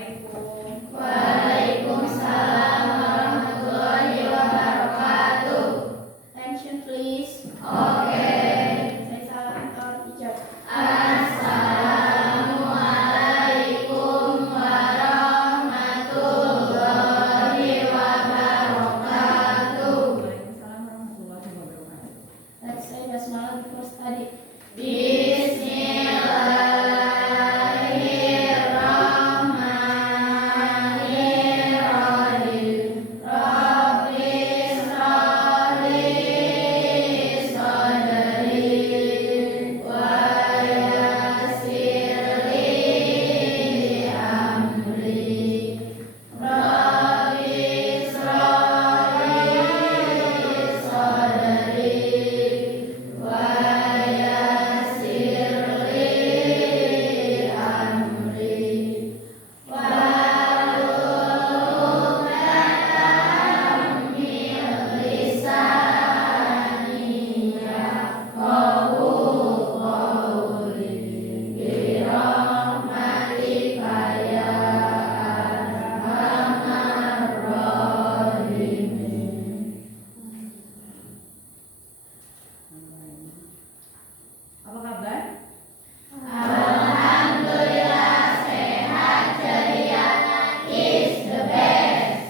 Assalamualaikum. Waalaikumsalam warahmatullahi wabarakatuh. Attention please. Okay. Saya salam our teacher. Assalamualaikum warahmatullahi wabarakatuh. Waalaikumsalam warahmatullahi wabarakatuh. Let's say basmalah before study. Bismillahirrahmanirrahim. Rabbi shrah li sadri wa yassir li amri. Rabbi shrah li sadri wa yassir li amri. Wahlul 'uqdatam min lisani yafqahu qawli. Birahmatika ya arhamar rahimin. Apa kabar? Alhamdulillah sehat ceria is the best.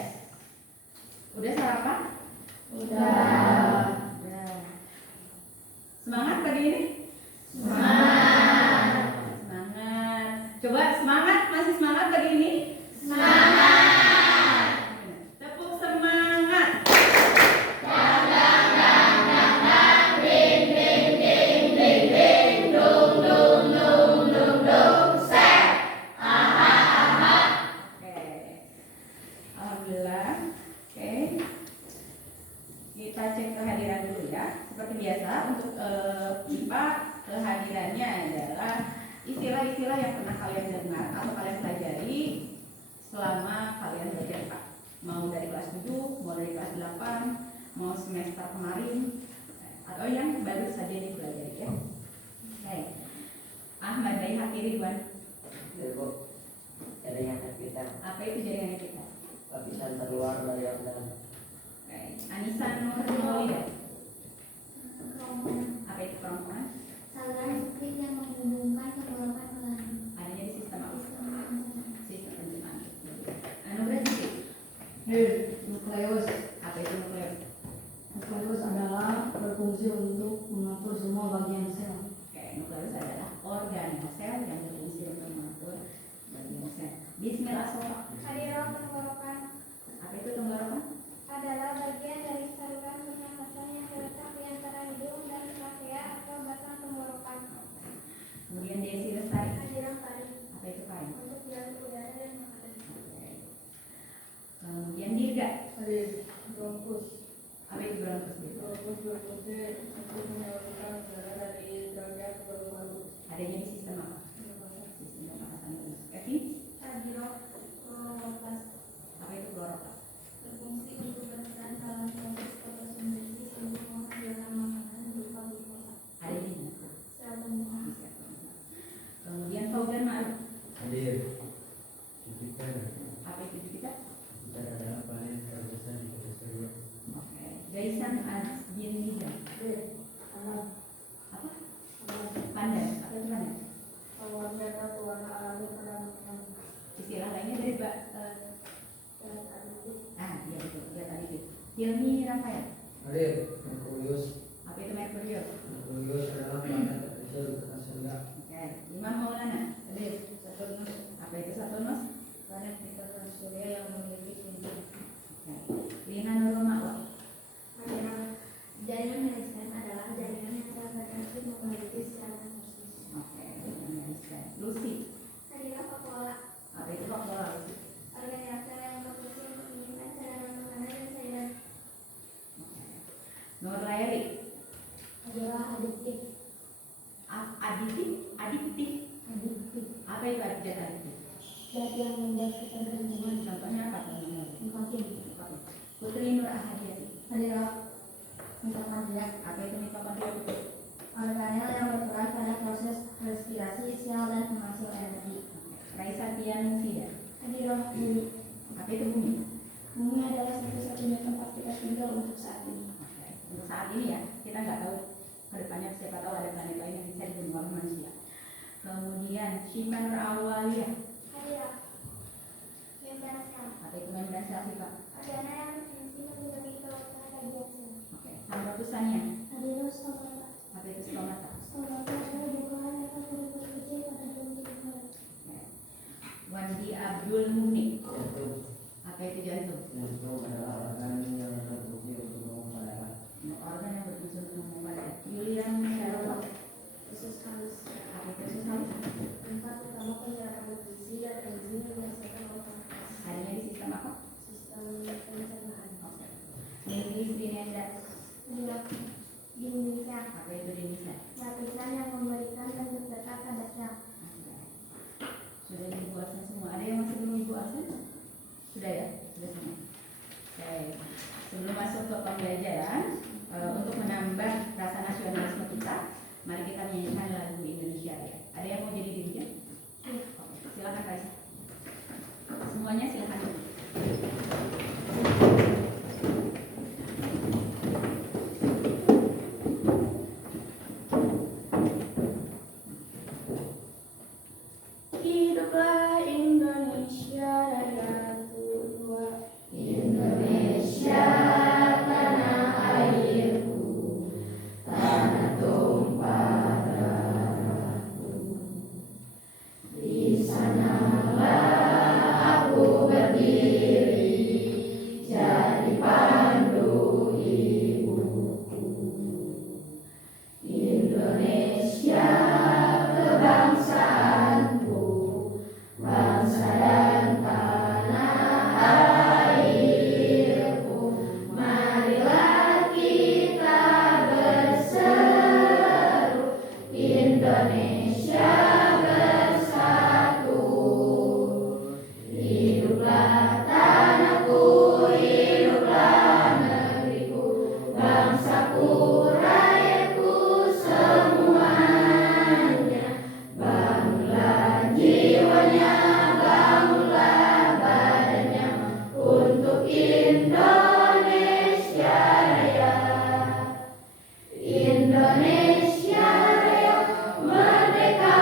Udah sarapan? Udah. Udah. Semangat pagi ini? Semangat. Semangat. Coba semangat, masih semangat pagi ini? Semangat. Tepuk semangat. Dang dang dang dang dang ding ding ding ding ding dung dung dung dung dung set. Aha aha. Oke. Alhamdulillah. Oke. Kita cek kehadiran dulu ya. Seperti biasa untuk IPA kehadirannya adalah istilah-istilah yang pernah kalian dengar atau kalian pelajari selama kalian belajar IPA. Mau dari kelas 7, mau dari kelas 8, mau semester kemarin atau yang baru saja dipelajari ya. Baik. Ahmad Baihaqi Ridwan. Ibu, jaringan kita Apa itu jaringan kita? lapisan terluar dari organ. Baik. Anissa Nur Maulida. Apa itu kerongkongan? Saluran listrik yang menghubungkan tenggorokan ke langit. Adanya di sistem apa? Sistem pencernaan. Sistem pencernaan. Anugerah Cici. Nukleus. Apa itu nukleus? Nukleus adalah berfungsi untuk mengatur semua bagian sel. Oke, nukleus adalah organel sel yang berfungsi untuk mengatur bagian sel. Bismillah sofa. Hadirat tenggorokan Apa itu tenggorokan? adalah bagian dari saluran pernafasan yang terletak di antara hidung dan trachea atau batang tenggorokan. Kemudian Desi Lestari. Hadirat paling Apa itu paling? untuk jalur udara dan makanan. Oke. Kemudian Dirga. Bronkus. Apa itu bronkus? Bronkus berfungsi untuk menyalurkan udara dari trachea ke paru-paru. Adanya di sistem apa? Sistem pernafasan lurus. Evi. Hadirat kloroplas Apa itu kloroplast? berfungsi untuk berperan dalam proses fotosintesis untuk menghasilkan makanan berupa glukosa. Adanya di mana? Sel tumbuhan. Di sel tumbuhan. Kemudian Fauzan Ma'ruf. Hadir. Jupiter. Apa itu kita? Jupiter adalah planet terbesar di Kawasan. Oke. Gaisan Azbin Nizam. Apa? Pandan. Apa itu pandan? Awan merah berwarna alami pada makanan. Istilah lainnya dari iya betul. Ya tadi itu. Hilmi Rafael. Hadir. Merkurius. Apa itu Merkurius? Merkurius adalah planet terbesar di tengah surga. Oke. Imam Maulana. Hadir. Saturnus. Apa itu Saturnus? Planet di tengah surya yang memiliki cincin. Oke. Lina Nurul Ma'wa. Hadirat jaringan meristem adalah jaringan yang terfrekuensi memiliki secara khusus. Oke. Lucy. Hadirat pola Apa itu Pola Lucy? organisasi yang berfungsi untuk menyimpan cadangan makanan dan sayuran. Oke. Nur Laili. Adalah adiktif. Aditif. Adiktif. Adiktif. Apa itu adiktif? Zat yang membuat ketergantungan. Contohnya apa teman-teman? Nikotin. Putri Nur Ahadiati. Hadirat mitokondria. Apa itu mitokondria? Organel yang berperan pada proses respirasi sel dan penghasil energi. Raisa Tian Fida. Hadirat adalah bumi. Apa itu bumi? Bumi adalah satu-satunya tempat kita tinggal untuk saat ini. Oke. Untuk saat ini ya, kita nggak tahu kedepannya, siapa tahu ada planet lain yang bisa dihuni oleh manusia. Kemudian Syifa Nur Awaliyah. Hadiah. Membran sel. Apa itu membran sel sih Pak? Organel yang berfungsi menjadi perwakilan bagian sel. Oke. Sama putusannya. Adalah stomata. Apa itu stomata? Stomata adalah bukaan yang berupa kecil pada bentuk bulat. Oke. Wandi Abdul Munik. Jantung. Apa itu jantung? Jantung adalah organ yang berfungsi untuk mengumumkan. Organ yang berfungsi untuk mengumumkan. William Sherlock. Usus halus. Apa itu usus halus? Tempat utama penyerapan nutrisi dan enzim yang dihasilkan oleh pankreas. Adanya di sistem apa? Sistem pencernaan. Oke. Lingis Binendas. Dinisa. Apa itu Denisa? Lapisan yang memberikan bentuk datar pada sel. Sudah Ibu absen semua. Ada yang masih belum Ibu absen? Sudah ya? Sudah semua. Oke. Sebelum masuk ke pembelajaran, untuk menambah rasa nasionalisme kita, mari kita menyanyikan lagu Indonesia Raya. Ada yang mau jadi DJ? Oke. Silakan Kaisa. Semuanya silakan. Hiduplah Indonesia Raya tua. Indonesia tanah airku, tanah tumpah darahku. Di sanalah aku berdiri, jadi pandu ibuku. Indonesia kebangsaanku, bangsa dan tanah airku. Marilah kita berseru, Indonesia bersatu. Hiduplah tanahku, hiduplah negeriku, bangsaku, rakyatku semuanya. Bangunlah jiwanya, bangunlah badannya, untuk Indonesia Raya. Indonesia Raya, merdeka,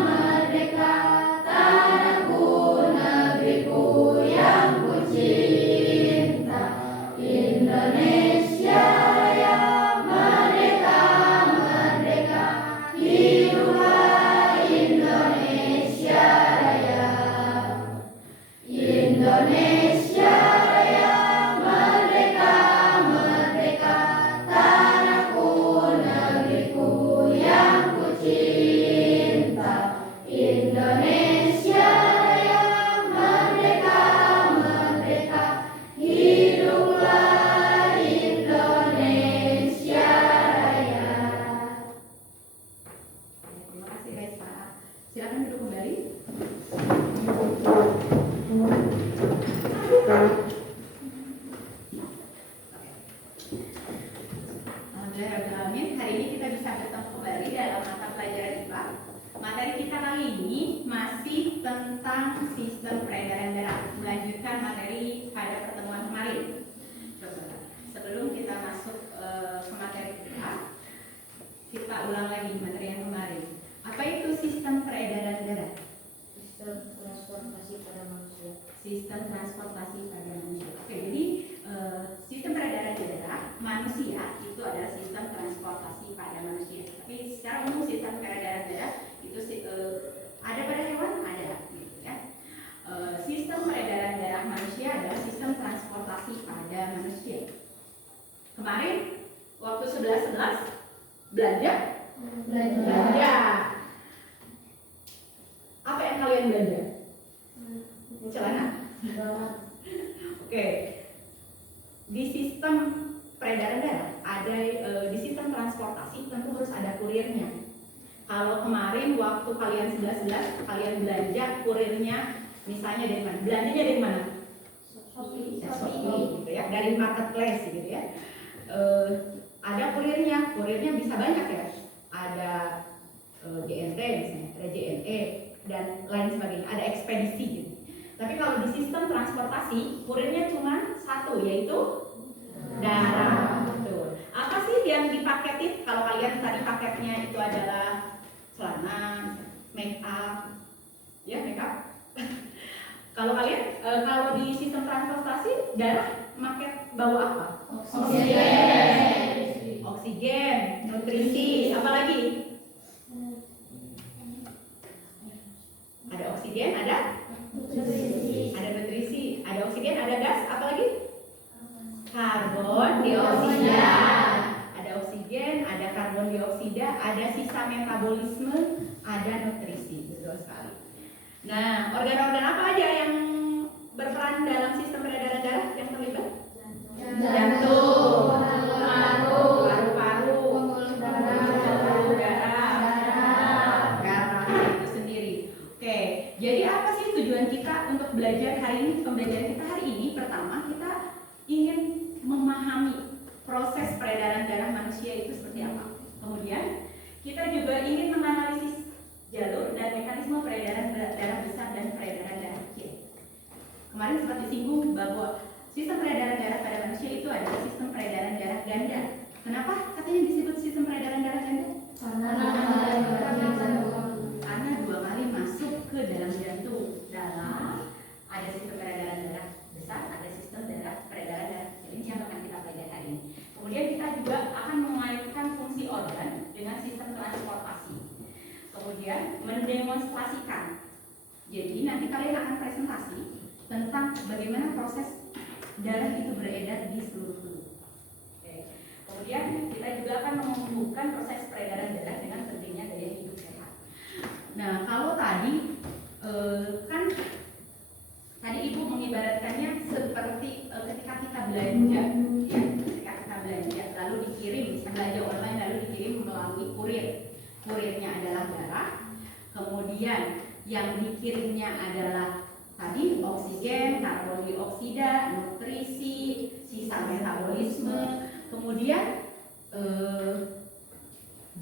merdeka, tanahku, negeriku yang ku cinta. Indonesia Raya, merdeka, merdeka, hiduplah Indonesia Raya. Indonesia Raya, merdeka, merdeka, tanahku, negeriku yang ku cinta. Indonesia Raya, merdeka, merdeka, hiduplah Indonesia Raya. Terima kasih Kaisa. Silakan duduk kembali. Alhamdulillahirrahmanirrahim. Hari ini kita bisa bertemu kembali dalam mata pelajaran IPA. Materi kita kali ini masih tentang sistem peredaran darah, melanjutkan materi pada pertemuan kemarin. Sebelum kita masuk ke materi kita ulang lagi materi yang kemarin. Apa itu sistem peredaran darah? Sistem transportasi pada manusia. Sistem transportasi pada manusia. Oke, jadi sistem peredaran darah manusia itu adalah sistem transportasi pada manusia. Tapi secara umum sistem peredaran darah itu ada pada hewan, ada, gitu ya. Sistem peredaran darah manusia adalah sistem transportasi pada manusia. Kemarin waktu 11-11 belanja. Apa yang kalian belanja? Celana. Oke. Di sistem peredaran darah ada di sistem transportasi tentu harus ada kurirnya. Kalau kemarin waktu kalian 11-11 kalian belanja, kurirnya misalnya dari mana? Belanjanya dari mana? Shopee gitu ya, dari marketplace gitu ya. Ada kurirnya bisa banyak ya. Ada GNT misalnya, ada JNE dan lain sebagainya. Ada ekspedisi gitu. Tapi kalau di sistem transportasi, kurirnya cuma satu, yaitu darah. Betul. Apa sih yang dipaketin? Kalau kalian tadi paketnya itu adalah celana, make up, ya make up. Kalau kalian, kalau di sistem transportasi, darah paket bawa apa? Oksigen, nutrisi, apa lagi? Ada oksigen, ada nutrisi, ada oksigen, ada gas, apa lagi? Karbon dioksida. Ada oksigen, ada karbon dioksida, ada sisa metabolisme, ada nutrisi. Betul sekali. Nah, organ-organ apa aja yang berperan dalam sistem peredaran darah yang terlibat? Jantung, paru-paru, pembuluh darah, itu sendiri. Oke, jadi apa sih tujuan kita untuk belajar hari ini? Pembelajaran kita hari ini pertama kita ingin memahami proses peredaran darah manusia itu seperti apa. Kemudian kita juga ingin menganalisis jalur dan mekanisme peredaran darah besar dan peredaran darah kecil. Kemarin sempat disinggung bahwa sistem peredaran darah pada manusia itu adalah sistem peredaran darah ganda. Kenapa katanya disebut sistem peredaran darah ganda? Karena 2 kali masuk ke dalam jantung. Ada sistem peredaran darah besar, ada sistem peredaran darah kecil. Ini yang akan kita pelajari hari ini. Kemudian kita juga akan mengaitkan fungsi organ dengan sistem transportasi. Kemudian mendemonstrasikan. Jadi nanti kalian akan presentasi tentang bagaimana proses darah itu beredar di seluruh tubuh. Oke. Kemudian kita juga akan menghubungkan proses peredaran darah dengan pentingnya gaya hidup sehat. Nah, kalau tadi kan tadi Ibu mengibaratkannya seperti ketika kita belanja, ya, ketika kita belanja lalu dikirim, bisa belanja online lalu dikirim melalui kurir. Kurirnya adalah darah, kemudian yang dikirimnya adalah tadi oksigen, karbon dioksida, nutrisi, sisa metabolisme, kemudian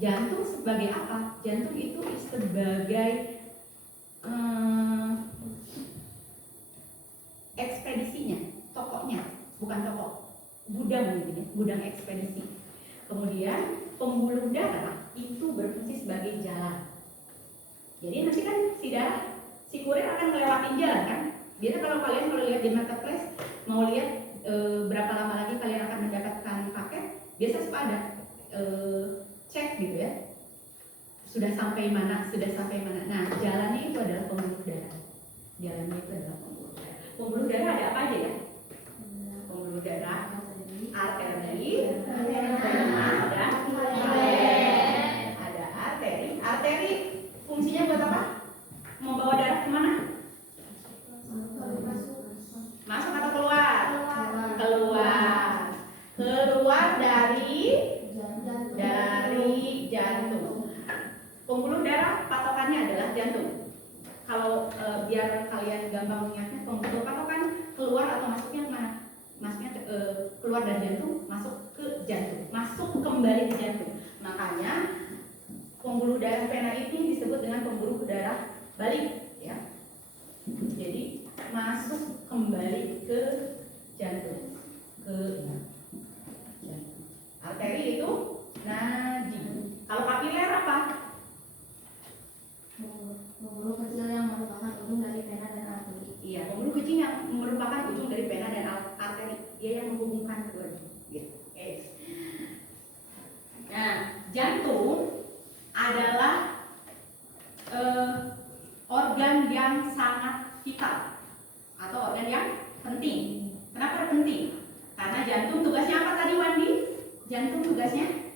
jantung sebagai apa? Jantung itu sebagai ekspedisinya, tokonya, bukan toko, gudang gitu ya, gudang ekspedisi. Kemudian pembuluh darah itu berfungsi sebagai jalan. Jadi nanti kan si kurir akan melewatin jalan kan. Biasa kalau kalian lihat di marketplace mau lihat berapa lama lagi kalian akan mendapatkan paket, biasa suka ada cek gitu ya. Sudah sampai mana. Nah, jalannya itu adalah pembuluh darah. Pembuluh darah ada apa aja ya? Pembuluh darah arteri, ada arteri. Fungsinya buat apa? Membawa darah kemana? Masuk atau keluar? Keluar dari jantung. Pembuluh darah patokannya adalah jantung. Kalau biar kalian gampang mengingatnya, pembuluh patokan keluar atau masuknya kemana? Masuknya keluar dari jantung, masuk ke jantung, masuk kembali ke jantung. Makanya pembuluh darah vena ini disebut dengan pembuluh darah balik, ya. Jadi masuk kembali ke jantung, Arteri itu nadi. Kalau kapiler apa? Pembuluh kecil yang merupakan ujung dari vena dan arteri. Iya, pembuluh kecil yang merupakan ujung dari vena dan arteri. Dia yang menghubungkan keduanya. Gitu. Okay. Nah, jantung adalah organ yang sangat vital atau organ yang penting. Kenapa penting? Karena jantung tugasnya apa tadi Wandi? Jantung tugasnya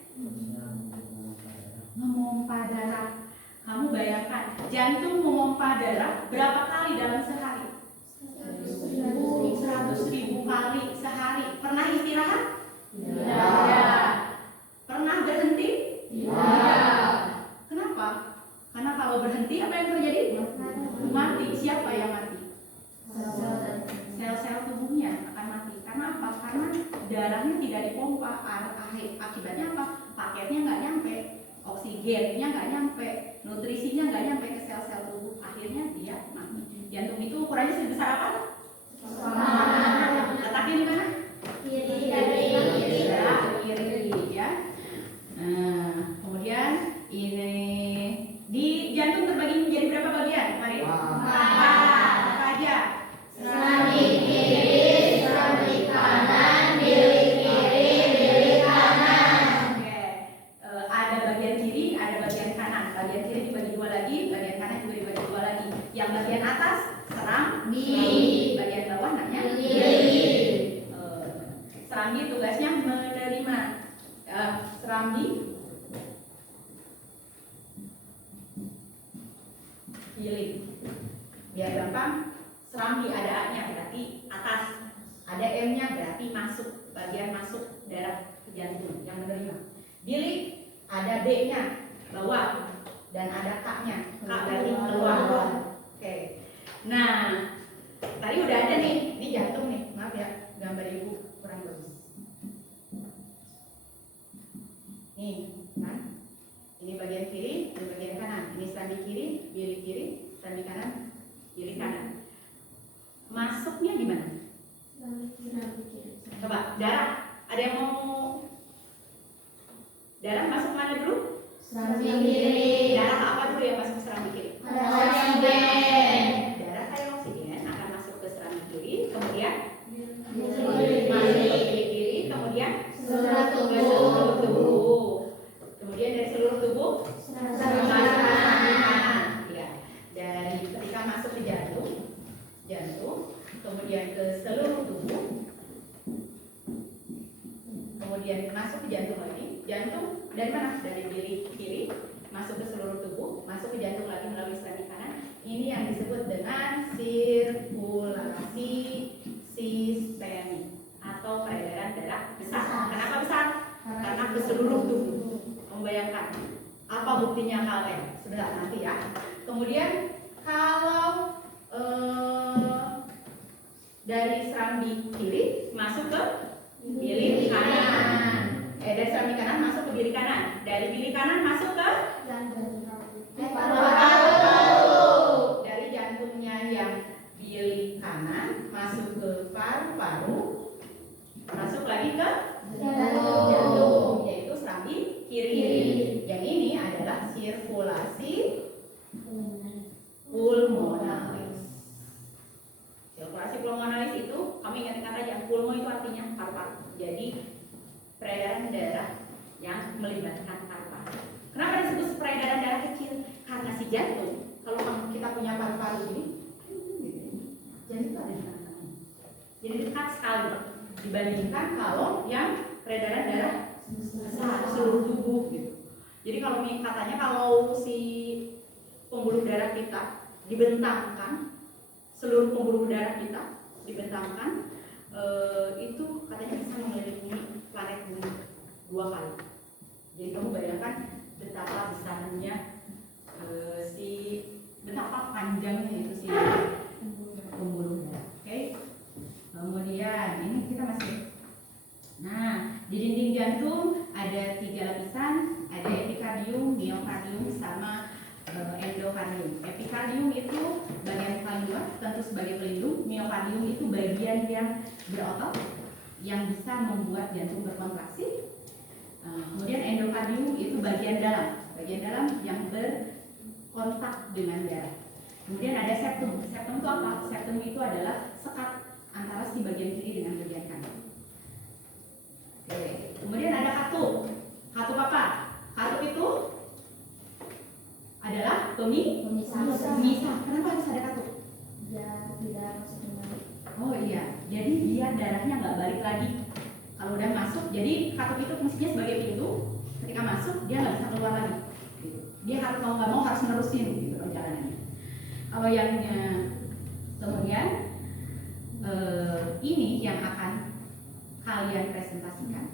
memompa darah. Kamu bayangkan, jantung memompa darah berapa kali dalam sehari? 100.000 kali sehari. Pernah istirahat? Tidak. Pernah berhenti? Tidak. Kenapa? Karena kalau berhenti apa yang terjadi? Mati. Siapa yang mati? Sel-sel tubuhnya akan mati. Karena apa? Karena darahnya tidak dipompa. Akibatnya apa? Paketnya nggak nyampe, oksigennya nggak nyampe, nutrisinya nggak nyampe ke sel-sel tubuh. Akhirnya dia mati. Jantung itu ukurannya sebesar apa? Sama. Letaknya di mana? Kiri. Kiri ya. Nah, kemudian ini di jantung terbagi menjadi berapa bagian? Mari. Apa aja? Serambi kiri, serambi kanan, bilik kiri, bilik kanan. Oke. Ada bagian kiri, ada bagian kanan. Bagian kiri dibagi dua lagi, bagian kanan juga dibagi dua lagi. Yang bagian atas serambi, bagian bawah namanya Bilik. Serambi tugasnya menerima. Serambi bilik. Biar gampang, serambi ada A-nya berarti atas, ada M-nya berarti masuk, bagian masuk darah ke jantung yang menerima. Bilik ada B-nya bawah dan ada K-nya. K berarti keluar. Oke. Nah, tadi udah ada nih, ini jantung nih. Maaf ya, gambar ibu kurang bagus. Nih, kan? Ini bagian kiri, ini bagian kanan. Ini serambi kiri, bilik kiri, serambi kanan, bilik kanan. Masuknya gimana? Coba, darah. Ada yang mau darah masuk mana dulu? Serambi kiri. Darah apa dulu yang masuk ke serambi kiri? Oksigen. Darah kayak oksigen akan masuk ke serambi kiri, kemudian Bilik masuk ke kiri. bilik kiri, kemudian Seluruh ke seluruh tubuh. tubuh. Kemudian dari seluruh tubuh Serambi masuk ke kanan. kanan. Ya. Dari ketika masuk ke jantung, kemudian ke seluruh tubuh, kemudian masuk ke jantung lagi. Jantung dari mana? Dari bilik kiri masuk ke seluruh tubuh, masuk ke jantung lagi melalui serambi kanan. Ini yang disebut dengan sirkulasi sistemik atau peredaran darah besar. Kenapa besar? Karena ke seluruh tubuh. Membayangkan apa buktinya kalian? Sebentar nanti ya. Kemudian kalau dari serambi kiri masuk ke bilik kanan. Dari serambi kanan masuk ke bilik kanan. Dari bilik kanan masuk ke Paru-paru. dari jantungnya yang bilik kanan masuk ke paru-paru, masuk lagi ke jantung, yaitu serambi kiri. Yang ini adalah sirkulasi pulmonalis. Sirkulasi pulmonalis itu, kamu ingat-ingat aja, pulmo itu artinya paru-paru. Jadi peredaran darah yang melibatkan paru-paru. Kenapa disebut peredaran darah kecil? Karena si jantung, kalau kita punya paru-paru ini, jantung itu ada di tengah-tengah. Jadi dekat sekali dibandingkan kalau yang peredaran darah besar seluruh tubuh gitu. Jadi kalau katanya kalau si pembuluh darah kita dibentangkan, seluruh pembuluh darah kita dibentangkan, itu katanya bisa mengelilingi planet bumi 2 kali. Jadi kamu bayangkan betapa besarnya betapa panjangnya itu si pembuluh darah. Oke. Kemudian ini kita masih. Nah, di dinding jantung ada 3 lapisan, ada epikardium, miokardium, sama endokardium. Epikardium itu bagian paling luar, tentu sebagai pelindung. Miokardium itu bagian yang berotot yang bisa membuat jantung berkontraksi. Kemudian endokardium itu bagian dalam yang berkontak dengan darah. Kemudian ada septum. Septum itu apa? Septum itu adalah sekat antara si bagian kiri dengan bagian kanan. Oke. Kemudian ada katup. Katup apa? Katup itu adalah pemisah. Kenapa harus ada katup? Oh iya, jadi biar darahnya nggak balik lagi. Kalau udah masuk, jadi katup itu fungsinya sebagai pintu. Ketika masuk, dia nggak bisa keluar lagi. Gitu. Dia harus mau nggak mau harus nerusin gitu perjalanannya. Kalau yang kemudian ini yang akan kalian presentasikan.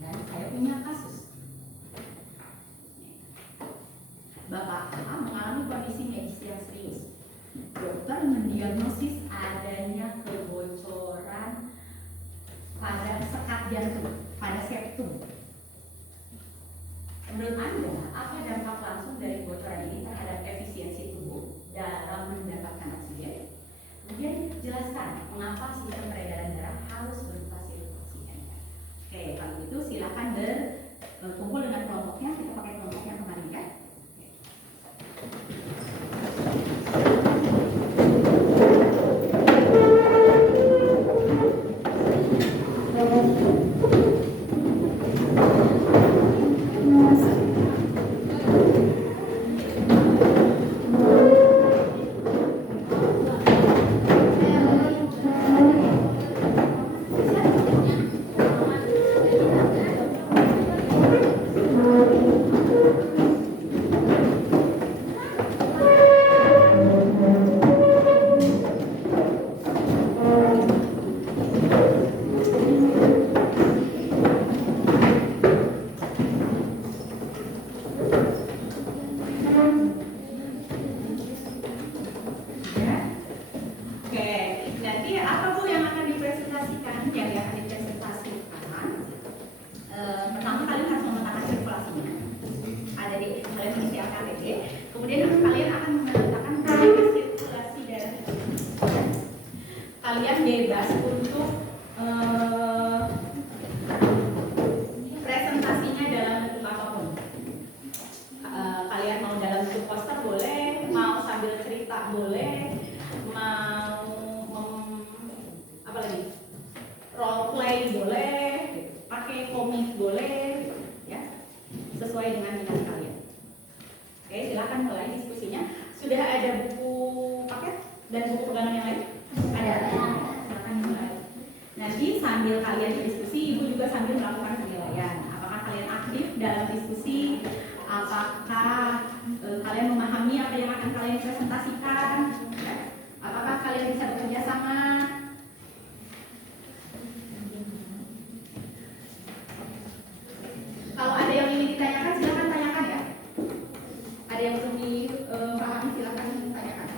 Dan saya punya kasus. Bapak A mengalami kondisi medis yang serius. Dokter mendiagnosis adanya kebocoran pada sekat jantung, pada septum. Menurut Anda, apa dampak langsung dari kebocoran ini terhadap efisiensi tubuh dalam mendapatkan mengapa sistem peredaran darah harus berfasilitasi. Oke, kalau gitu silakan berkumpul dengan kelompoknya. Kita pakai kelompok yang kemarin ya. Kalian bebas untuk presentasinya dalam bentuk apapun. Kalian mau dalam bentuk poster boleh, mau sambil cerita boleh, mau apa lagi, role play boleh, pakai komik boleh, ya, sesuai dengan minat kalian. Oke, silakan mulai diskusinya. Sudah ada buku paket dan buku pegangan yang lain? Ada. Silakan mulai. Nanti sambil kalian diskusi, ibu juga sambil melakukan penilaian. Apakah kalian aktif dalam diskusi? Apakah kalian memahami apa yang akan kalian presentasikan? Apakah kalian bisa bekerja sama? Kalau ada yang ingin ditanyakan, silakan tanyakan ya. Ada yang belum dipahami, silakan tanyakan.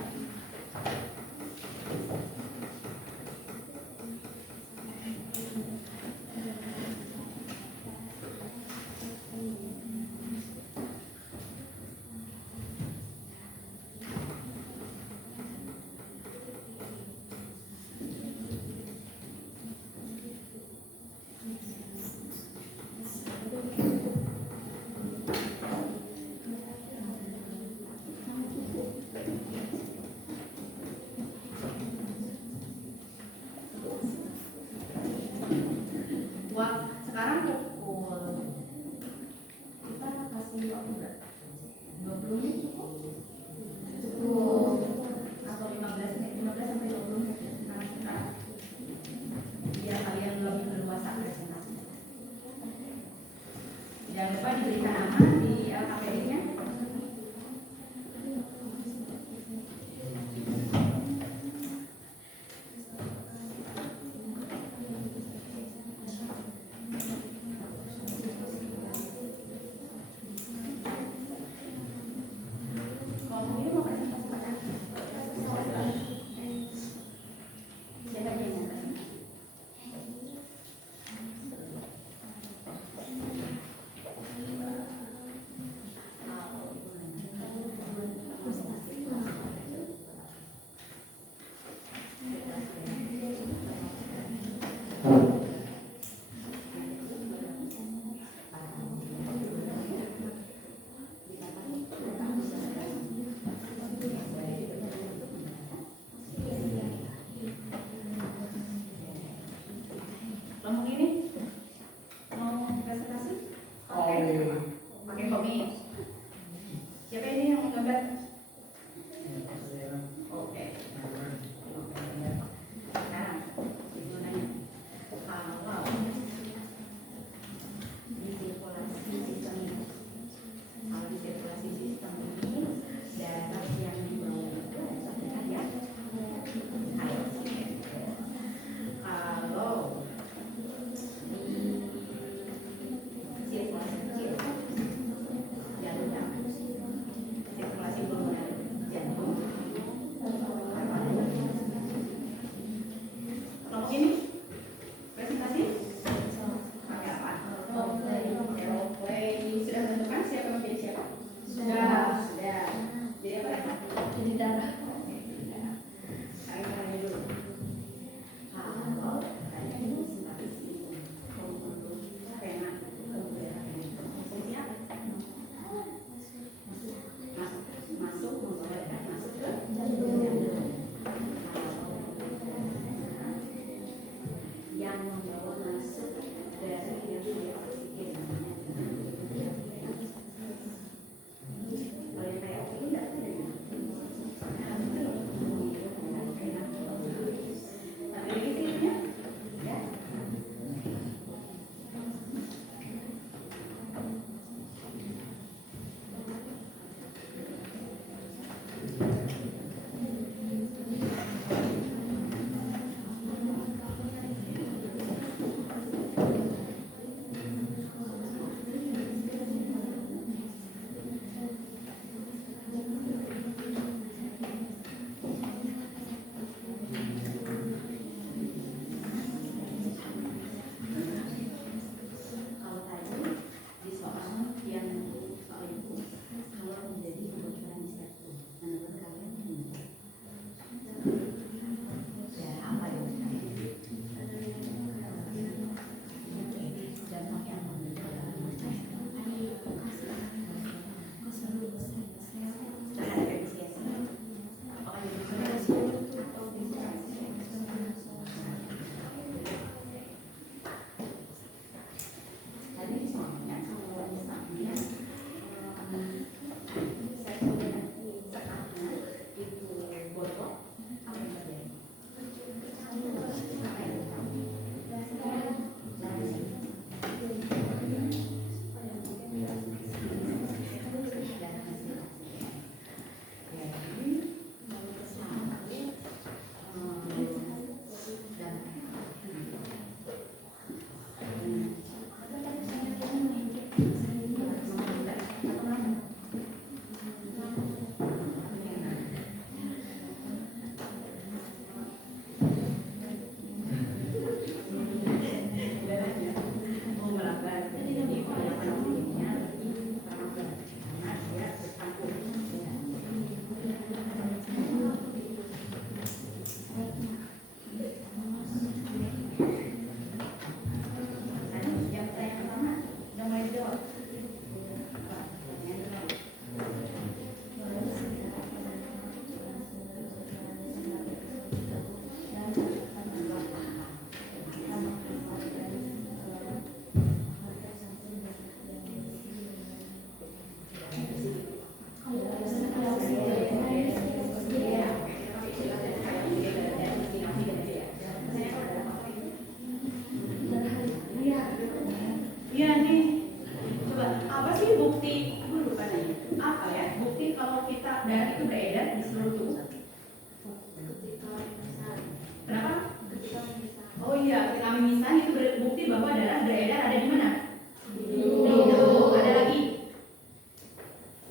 Iya, penamisan itu berbukti bahwa darah beredar ada di mana? Di hidung. Ada lagi?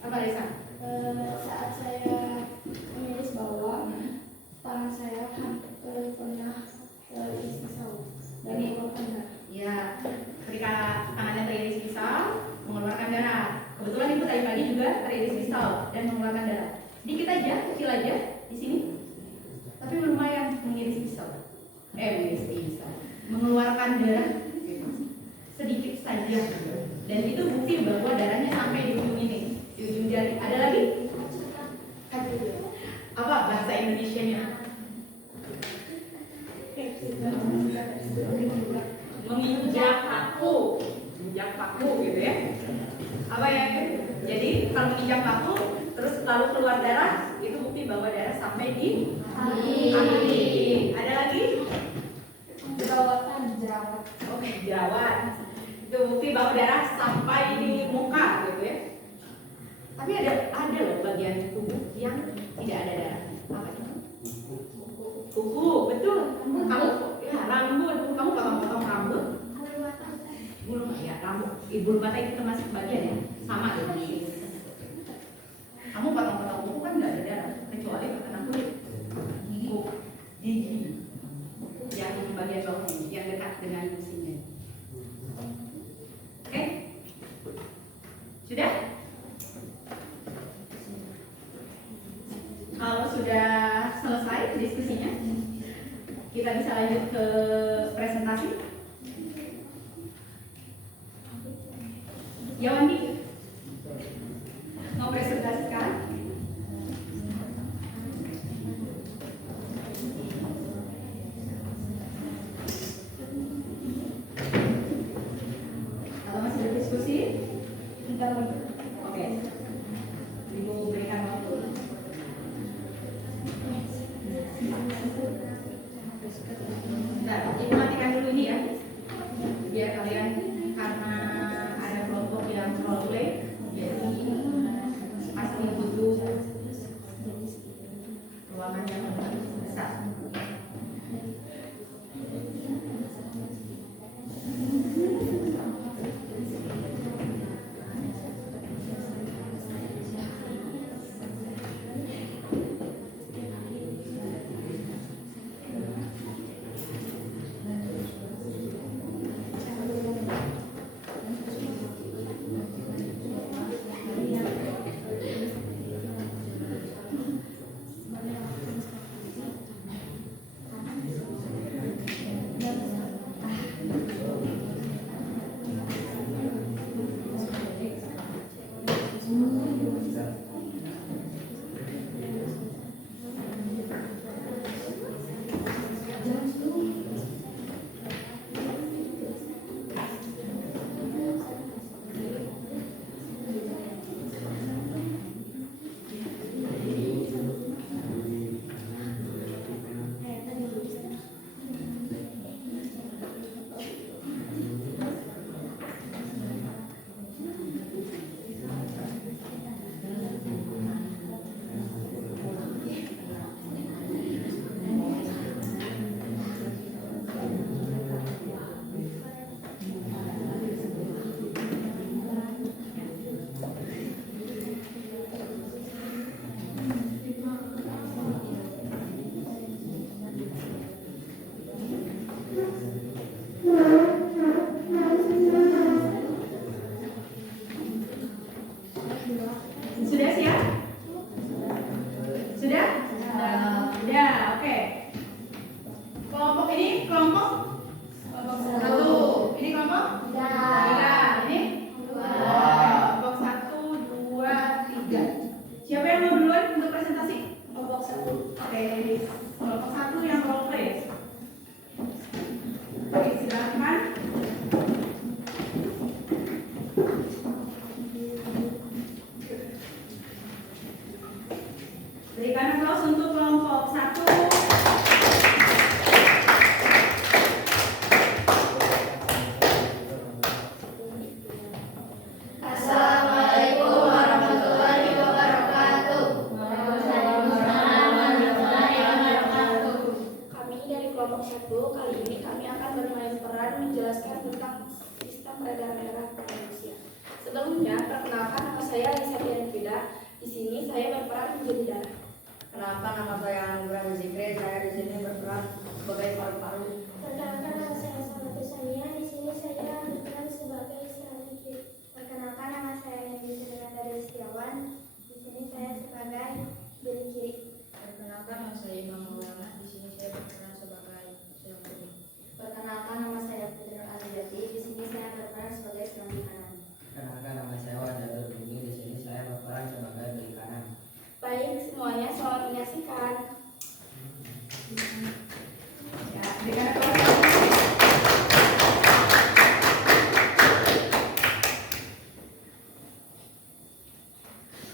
Apa Reza? Saat saya mengiris bawang, tangan saya pernah teriris pisau dan mengeluarkan darah. Ya, ketika tangannya teriris pisau, mengeluarkan darah. Kebetulan ibu tadi pagi juga teriris pisau dan mengeluarkan darah. Dikit aja, kecil aja di sini. Tapi lumayan mengiris pisau. Mengiris pisau. Mengeluarkan darah sedikit saja. Dan itu bukti bahwa darahnya sampai di ujung ini, di ujung jari. Ada lagi? Apa bahasa Indonesianya? Menginjak paku, menginjak paku gitu ya. Apa ya? Jadi kalau menginjak paku terus lalu keluar darah, itu bukti bahwa darah sampai di kaki. Ada lagi? Jerawatan, jerawat. Oke, jerawat. Itu bukti bahwa darah sampai di muka gitu ya. Tapi ada loh bagian tubuh yang tidak ada darah. Apa itu? Kuku, betul. Kamu ya rambut, kamu potong-potong rambut. Bulu ya rambut. Bulu mata itu termasuk bagian ya, sama dengan ini. Kamu potong-potong kuku kan nggak ada darah, kecuali kena kulit. Gigi, yang bagian bawah ini, yang dekat dengan gusinya. Oke, sudah? Kalau sudah selesai diskusinya, kita bisa lanjut ke presentasi. Ya Wandi, mau presentasi sekarang? Atau masih berdiskusi? Bentar lagi. Oke, Ibu berikan waktu. Bentar, Ibu matikan dulu ini ya, biar kalian, karena ada kelompok yang role play, jadi pasti butuh ruangan yang lebih besar. itu, kali ini kami akan bermain peran menjelaskan tentang sistem peredaran darah pada manusia. Sebelumnya, perkenalkan nama saya Lisa Tianfida. Di sini saya berperan menjadi darah. Kenapa nama saya Anugrah Zikri? Saya di sini berperan sebagai paru-paru. Perkenalkan nama saya Salma Sania. Di sini saya berperan sebagai strategi. Perkenalkan nama saya Nindi Dari Setiawan. Di sini saya sebagai beli kiri. Perkenalkan nama saya Imam Maulana. Di sini saya berperan sebagai silang kiri. Perkenalkan nama saya Putri Alijati. Di sini saya berperan sebagai selang kanan. Kenalkan nama saya Wajadul Bumi. Di sini saya berperan sebagai beli kanan. Baik, semuanya selamat menyaksikan. Ya, dengan kelas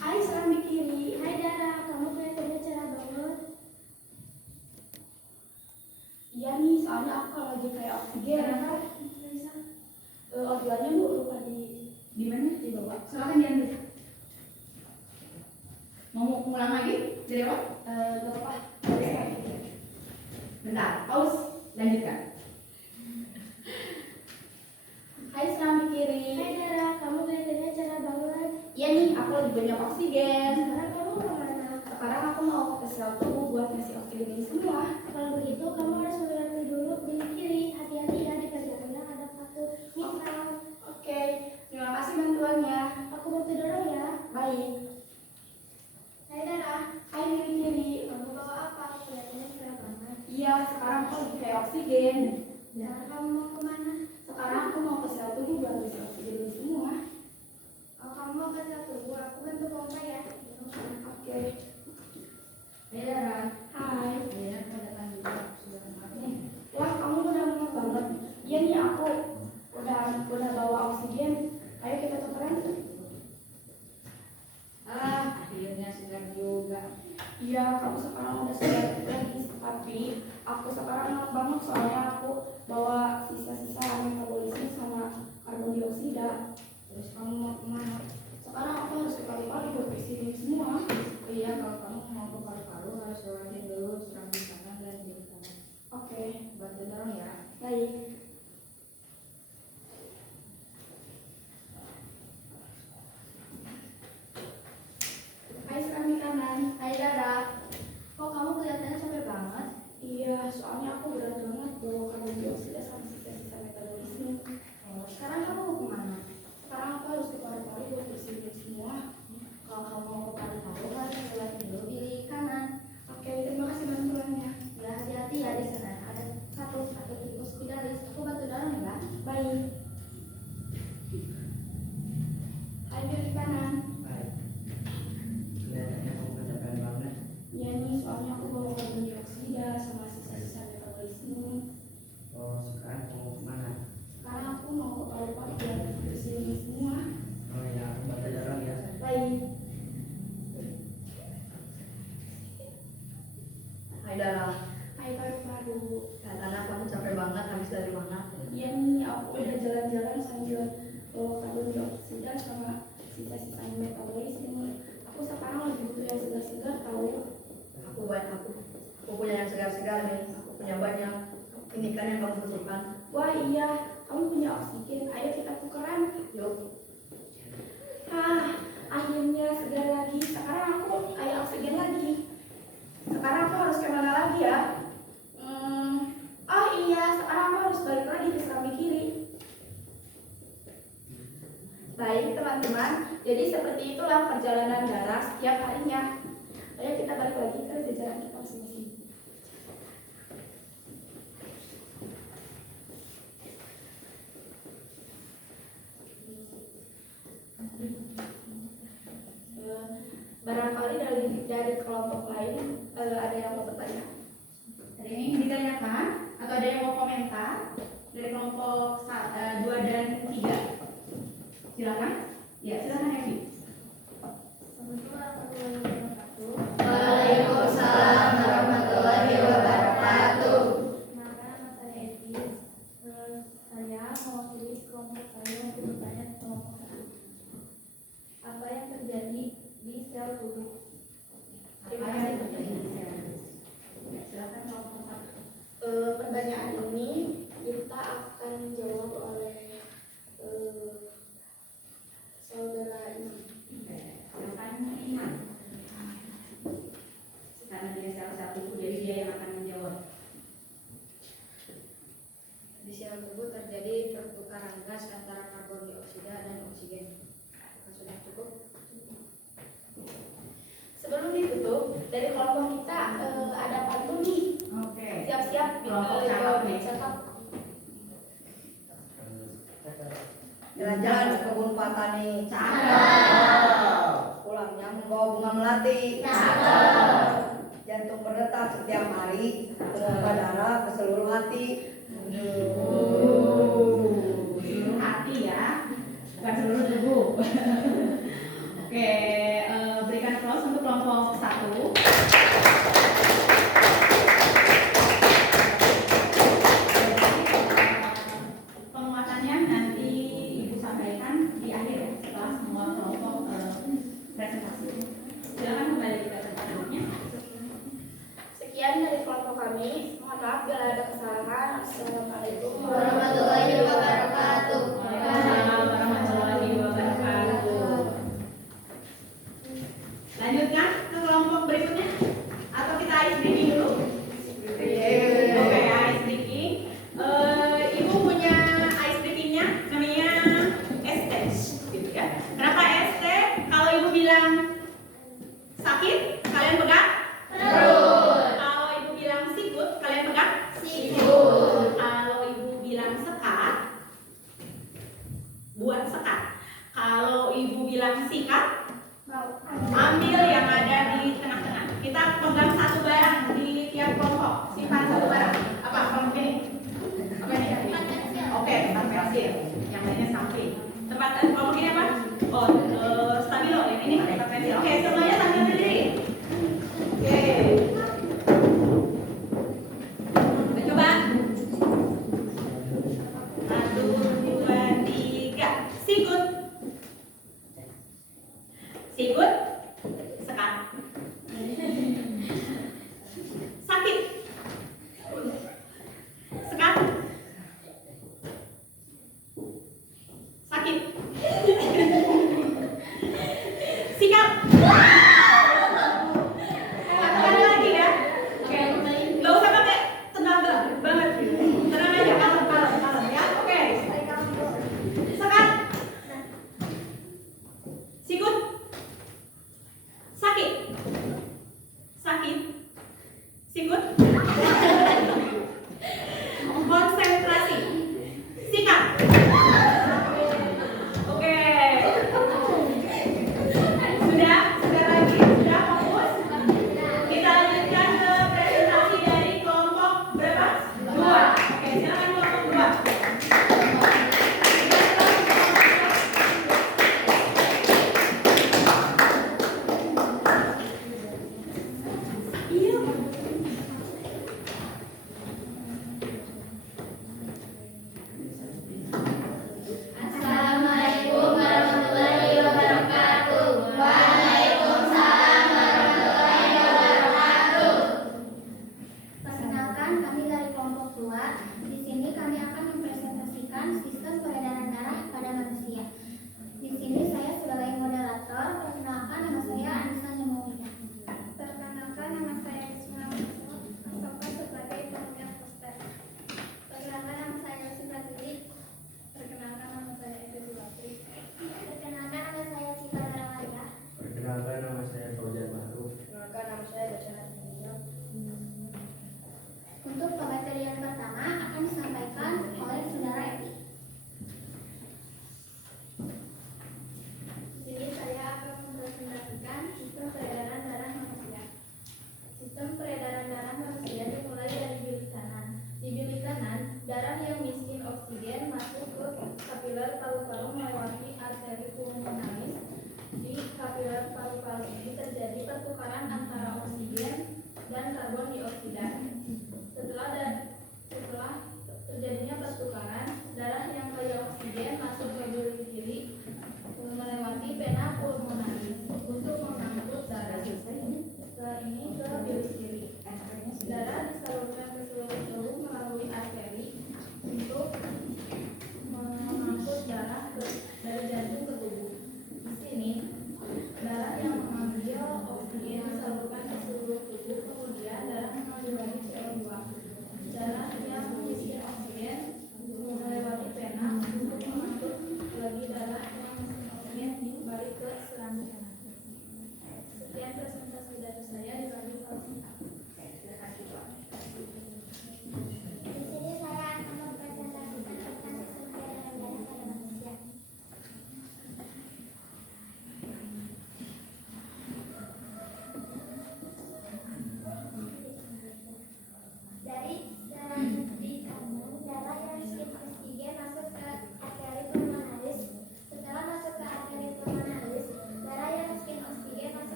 Hai, selang di kiri. Hai Dara, kamu kelihatannya cerah banget. Iya nih, soalnya aku kalau lagi kayak oksigen. Organnya lu lupa di mana? dibawa. Silakan diambil. Mau ulang lagi? Dari awal? Gak apa-apa. Bentar, pause, lanjutkan. Hai, selang di kiri. Hai Dara, kamu kelihatannya cerah banget. Iya nih, aku lagi banyak oksigen. Sekarang kamu kemana? Sekarang aku mau ke sel tubuh buat ngasih oksigen ini semua. Kalau begitu kamu harus melewati dulu beli kiri. Hati-hati ya di perjalanan ada patung mikro. Oke, terima kasih bantuannya. Aku bantu dorong ya. Baik. Hai Dara, Hai, di kiri. kamu bawa apa? Kelihatannya cerah banget. Iya, sekarang aku lagi kayak oksigen. Sekarang kamu mau kemana? Sekarang aku mau ke sel tubuh buat ngasih oksigen ini semua. Oh, kamu mau ke sel tubuh. Aku bantu pompa ya. Oke. Hai Dara. Hai. Iya, pada tadi sudah kemarin. Wah, kamu udah lama banget. Iya nih, aku udah bawa oksigen. Ayo kita tukeran. Akhirnya sinar juga. Iya, kamu sekarang udah sadar lagi, tapi aku sekarang enak banget soalnya aku bawa sisa-sisa metabolisme sama karbon dioksida. Terus kamu mau kemana? Sekarang aku harus ke paru-paru buat isi ini semua. Iya, kalau kamu mau ke paru-paru harus lewatin dulu serang di kanan dan kiri kanan. Oke, Bantu dorong ya. baik. Hai, serang di kanan. Hai Dara, kok kamu kelihatannya capek banget? Iya, soalnya aku berat banget bawa karbon dioksida sama sisa-sisa metabolisme. Oh, sekarang kamu mau kemana? Sekarang aku harus ke paru-paru buat bersihin ini semua. Kalau kamu mau ke paru-paru harus lewatin dulu kiri kanan. Oke, terima kasih bantuannya. Ya hati-hati ya di sana. Ada satu tikus spiralis. Aku bantu dorong ya. Baik. Hai, kiri kanan. Baik. Kelihatannya kamu kecapean banget. Iya nih, soalnya aku bawa karbon dioksida sama sisa-sisa metabolisme. Oh, sekarang kamu kemana? Sekarang aku mau ke paru-paru buat bersihin ini semua. Oh ya, aku bantu dorong ya. Baik. Hai Dara. Hai, paru-paru. Katanya kamu capek banget habis dari mana? Iya nih, aku udah jalan-jalan sambil bawa karbon dioksida sama sisa-sisa metabolisme. Aku sekarang lagi butuh yang segar-segar tahu. Aku punya yang segar-segar nih. Aku punya banyak. Ini kan yang kamu butuhkan. Wah iya, kamu punya oksigen. Ayo kita tukeran. Yuk. Akhirnya segar lagi. Sekarang aku kayak oksigen lagi. Sekarang aku harus kemana lagi ya? Oh iya, sekarang aku harus balik lagi ke serambi kiri. Baik teman-teman, jadi seperti itulah perjalanan darah setiap harinya. Ayo kita balik lagi ke jajaran kita masing-masing. Barangkali dari kelompok lain ada yang mau bertanya. Ada yang ingin ditanyakan atau ada yang mau komentar dari kelompok 2 dan 3? Silakan. Ya, silakan Evi. Assalamualaikum warahmatullahi wabarakatuh. Waalaikumsalam warahmatullahi wabarakatuh. Kenalkan nama saya Evi. Saya mewakili kelompok saya untuk bertanya ke kelompok satu. Apa yang terjadi di sel tubuh? Apa yang terjadi di sel? Ya, silakan kelompok 1. pertanyaan ini kita akan dijawab oleh saudara Imam. Silakan Imam. Karena dia salah satu, jadi dia yang akan menjawab. Di sel tubuh terjadi pertukaran gas antara karbon dioksida dan oksigen. Apakah sudah cukup? Sebelum ditutup, dari kelompok kita ada pantun nih. Oke. Siap-siap Kelompok cakep jawab nih. cakep. Jalan-jalan ke kebun patani. Pulangnya membawa bunga melati. Jantung berdetak setiap hari, mengubah darah ke seluruh hati. Seluruh hati ya, bukan seluruh tubuh. Oke, berikan applause untuk kelompok 1. Penguatannya nanti Ibu sampaikan di akhir ya, setelah semua kelompok presentasi. Silakan kembali ke presentasinya. Sekian dari kelompok kami. Mohon maaf bila ada kesalahan. Assalamualaikum Warahmatullahi wabarakatuh. Waalaikumsalam warahmatullahi wabarakatuh. Lanjutkan ke kelompok berikutnya atau kita ice breaking dulu? Oke, ice breaking. Ibu punya ice breakingnya namanya ST, gitu ya. Kenapa ST? Kalau ibu bilang sakit, kalian pegang perut. Kalau ibu bilang sikut, kalian pegang sikut. Kalau ibu bilang sekat, buat sekat. Kalau ibu bilang sikat, ambil yang ada di tengah-tengah. Kita pegang satu barang di tiap kelompok. Simpan satu barang. Apa kelompok ini? Apa ini? Oke, tempat pensil. Yang lainnya samping. Tempat kelompok ini apa? Oh, stabilo. Yang ini tempat pensil. Oke, semuanya sambil berdiri. Oke. Kita coba. 1, 2, 3. Sikut. Sikut, sekat. Sakit, sekat. Sakit. Sikap. Lakukan lagi ya. Oke, nggak usah pakai tenaga banget. Tenang aja, kalem ya. Oke. Sekat. Sikut. Sakit. Sakit. Sikut. Konsentrasi. Sikap. Oke. Sudah lagi, sudah fokus. Kita lanjutkan ke presentasi dari kelompok berapa? 2. Oke, silakan kelompok 2. Assalamualaikum warahmatullahi wabarakatuh. Waalaikumsalam warahmatullahi wabarakatuh. Perkenalkan, kami dari kelompok 2. Di sini kami akan mempresentasikan sistem peredaran darah pada manusia. Di sini saya sebagai moderator. Perkenalkan, nama saya Anissa Nyamuida. Perkenalkan, nama saya Isma Asoka sebagai pemilik poster. Perkenalkan, nama saya Yosita Tuli. Perkenalkan, nama saya Edi Sulapri. Perkenalkan, nama saya Cita Narawalia. Perkenalkan, nama saya Fauzan Mahru. Perkenalkan, nama saya Dasana Tinggal. Untuk pemateri yang pertama akan disampaikan oleh Saudara Edi. Di sini saya akan mempresentasikan sistem peredaran darah manusia. Sistem peredaran darah manusia dimulai dari bilik kanan. Di bilik kanan, darah yang miskin oksigen masuk ke kapiler paru-paru melewati arteri pulmonalis. Di kapiler paru-paru ini terjadi pertukaran antara oksigen dan karbon dioksida. Setelah terjadinya pertukaran, darah yang kaya oksigen masuk ke bilik kiri melewati vena pulmonalis untuk mengangkut darah ini ke bilik kiri. Darah disalurkan ke seluruh tubuh melalui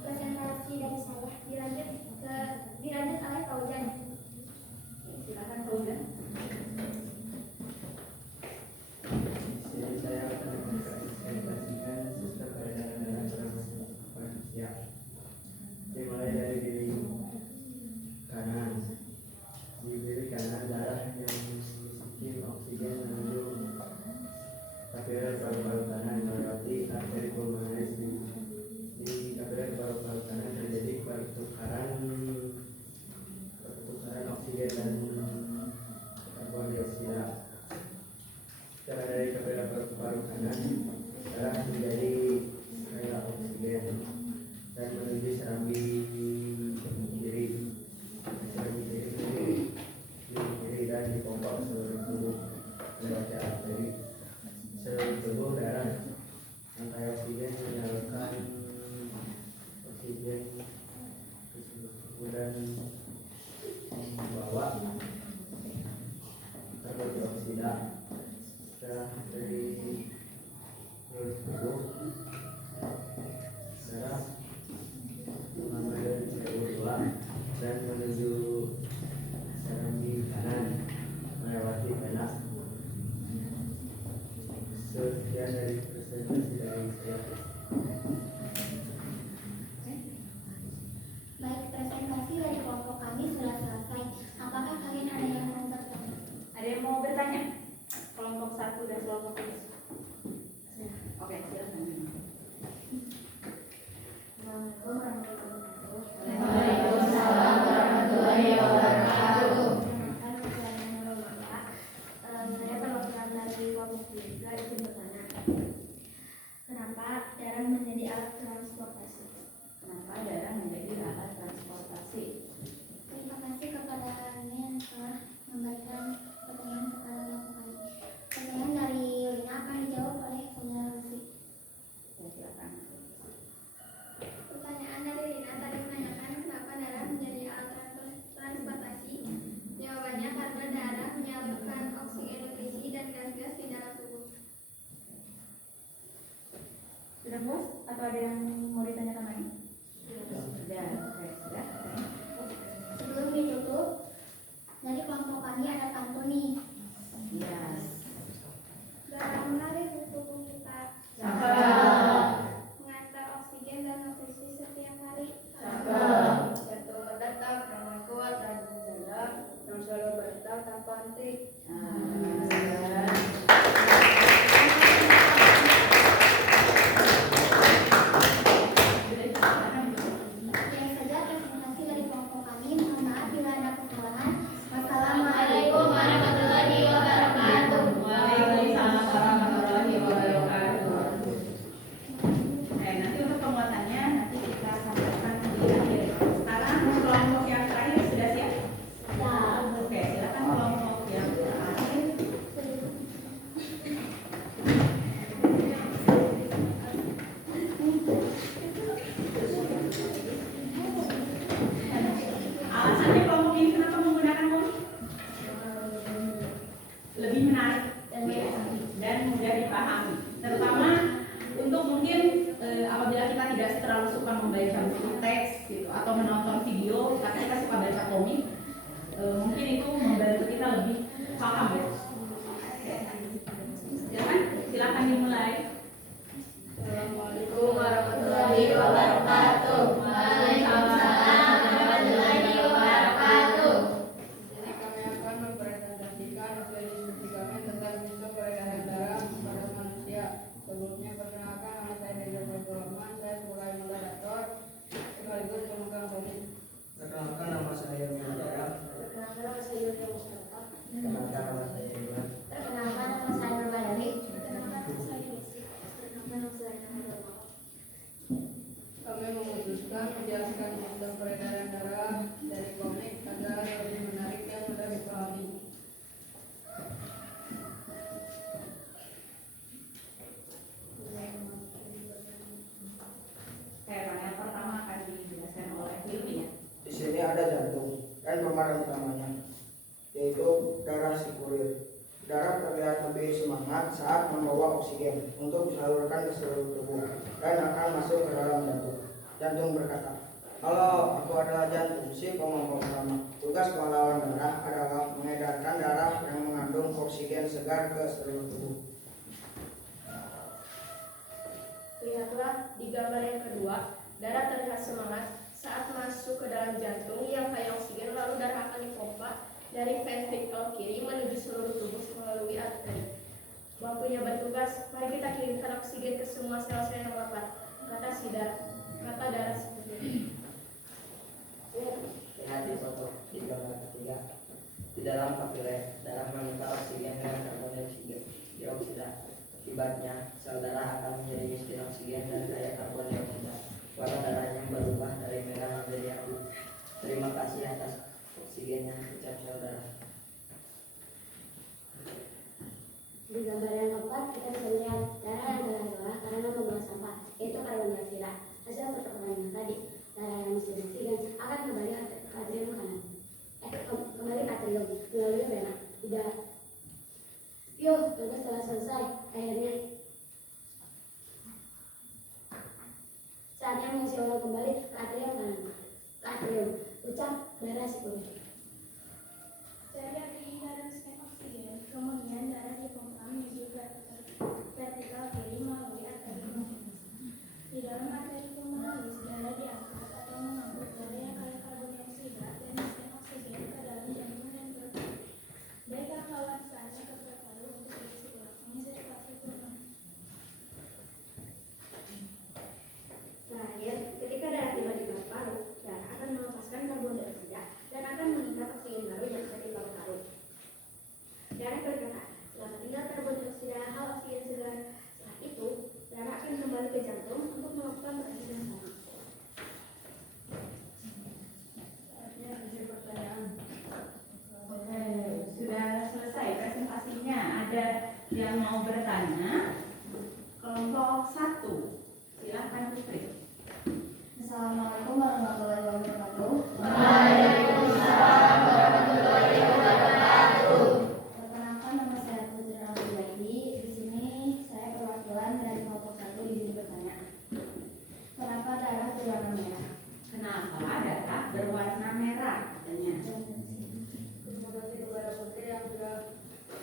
presentasi dari saya. Dilanjut oleh Fauzan. Silakan Fauzan. Di sini saya akan mempresentasikan sistem peredaran darah pada manusia. Dimulai dari diri kanan. Di diri kanan darah yang memiliki oksigen menuju kapiler paru-paru kanan melewati arteri pulmonaris. Di kapiler paru-paru kanan terjadi pertukaran oksigen dan karbon dioksida. Setelah dari kapiler paru-paru kanan darah menjadi rel oksigen dan menuju serambi kiri. Serambi kiri dan dipompa seluruh tubuh melewati arteri. Seluruh tubuh darah rantai oksigen menyalurkan oksigen ke seluruh tubuh dan membawa karbon dioksida. Setelah dari seluruh tubuh darah mengambil CO2 dan menuju serambi kanan melewati vena. Sekian dari presentasi dari saya. Baik, presentasi dari kelompok kami sudah selesai. Apakah kalian ada yang mau bertanya? Ada yang mau bertanya? Kelompok 1 dan kelompok 3. Oke, silakan. Waalaikumsalam warahmatullahi wabarakatuh. Saya perwakilan dari kelompok 3 izin bertanya. Kenapa darah menjadi alat transportasi? Kenapa darah menjadi alat transportasi? Terima kasih kepada kalian yang telah memberikan pertanyaan kepada kelompok kami. Pertanyaan dari Lina akan dijawab oleh saudara Lutfi. Ya, silakan. Pertanyaan dari Lina tadi menanyakan kenapa darah menjadi alat transportasi. Jawabannya karena darah menyalurkan oksigen, nutrisi, dan gas-gas di dalam tubuh. Sudah puas? Atau ada yang mau ditanyakan lagi? Sudah. Oke, sudah. Sebelum ditutup, dari kelompok kami ada pantun nih. Ya. Darah mengalir di tubuh kita, Cakep. mengantar oksigen dan nutrisi setiap hari. Cakep. Jantung berdetak dengan kuat dan mendadak, yang selalu berdetak tanpa henti. Sekian saja presentasi dari kelompok kami. Mohon maaf bila ada kesalahan. Wassalamualaikum. Assalamualaikum warahmatullahi wabarakatuh. Waalaikumsalam warahmatullahi wabarakatuh. Nanti untuk penguatannya nanti kita sampaikan di akhir. Sekarang kelompok yang terakhir sudah siap? Oke, silakan kelompok yang terakhir. Alasannya kelompok ini kenapa menggunakan komik? Lebih menarik dan mudah dipahami, terutama untuk mungkin apabila kita tidak terlalu suka membaca buku teks gitu atau menonton video tapi kita suka baca komik, mungkin itu membantu kita lebih paham ya. Silakan dimulai. Assalamualaikum Warahmatullahi wabarakatuh. Waalaikumsalam warahmatullahi wabarakatuh. Ini kami akan mempresentasikan hasil diskusi kami tentang sistem peredaran darah pada manusia. Sebelumnya perkenalkan, nama saya Dede Rahman, saya sebagai moderator sekaligus pemegang komik. Perkenalkan nama saya Muhammad. Perkenalkan nama saya Yulia Mustafa. Perkenalkan nama saya Iwan. Perkenalkan nama saya Nurbayani. Perkenalkan nama saya Desi. Perkenalkan nama saya Nurul. Kami memutuskan menjelaskan sistem peredaran darah dari komik agar lebih menarik dan mudah dipahami. Panel pertama akan dijelaskan oleh Willy ya. Di sini ada jantung dan pemeran utamanya, yaitu darah sirkulir. Darah terlihat lebih semangat saat membawa oksigen untuk disalurkan ke seluruh tubuh dan akan masuk ke dalam jantung. Jantung berkata, "Halo, aku adalah jantung, si pemompong utama. Tugas pahlawan darah adalah mengedarkan darah yang mengandung oksigen segar ke seluruh tubuh." Lihatlah di gambar yang kedua, darah terlihat semangat saat masuk ke dalam jantung yang kaya oksigen, lalu darah akan dipompa dari ventrikel kiri menuju seluruh tubuh melalui arteri. Waktunya bertugas, mari kita kirimkan oksigen ke semua sel-sel yang lapar, kata darah seperti ini. Lihat di foto di gambar ketiga. Di dalam kapilere, darah meminta oksigen dengan karbon dioksida. Akibatnya, sel darah akan menjadi miskin oksigen dan kaya karbon dioksida. Warna darahnya berubah dari merah menjadi abu. Terima kasih atas oksigennya, ucap sel darah. Di gambar yang keempat, kita bisa melihat darah yang berwarna karena membuang sampah, yaitu karbon dioksida. Hasil pertemuan yang tadi, darah yang miskin oksigen akan kembali ke atrium kanan. Kembali ke atrium melalui vena. Tidak. Yuk, tugas telah selesai. Akhirnya, saatnya mengisi ulang kembali ke atrium kanan. Ke atrium, ucap darah sekunder. Dari atrium darah scan oksigen, kemudian darah dipompa menuju vertikal kiri melalui arteri pemanis. Di dalam arteri pemanis, darah diangkat atau mengangkut darah yang kaya karbon dioksida dan miskin oksigen ke dalam jantung dan paru-paru. Baiklah kawan, saatnya ke paru-paru untuk diisi ulang. Ini sirkulasi purna. Terakhir, ketika darah tiba di paru-paru, darah akan melepaskan karbon dioksida dan akan mengikat oksigen baru yang ada di paru-paru. Darah berkata, "Telah tinggal karbon dioksida, hal oksigen segar." Setelah itu, darah akan kembali ke jantung untuk melakukan pekerjaan yang sama. Saatnya isi pertanyaan. Oke, sudah selesai presentasinya. Ada yang mau bertanya? Kelompok 1, silakan Putri. Assalamualaikum warahmatullahi wabarakatuh. Waalaikumsalam warahmatullahi wabarakatuh. Perkenalkan, nama saya Putri Rahmayadi. Di sini saya perwakilan dari kelompok 1 izin bertanya. Kenapa darah berwarna merah? Kenapa darah berwarna merah? Katanya. Terima kasih kepada Putri yang sudah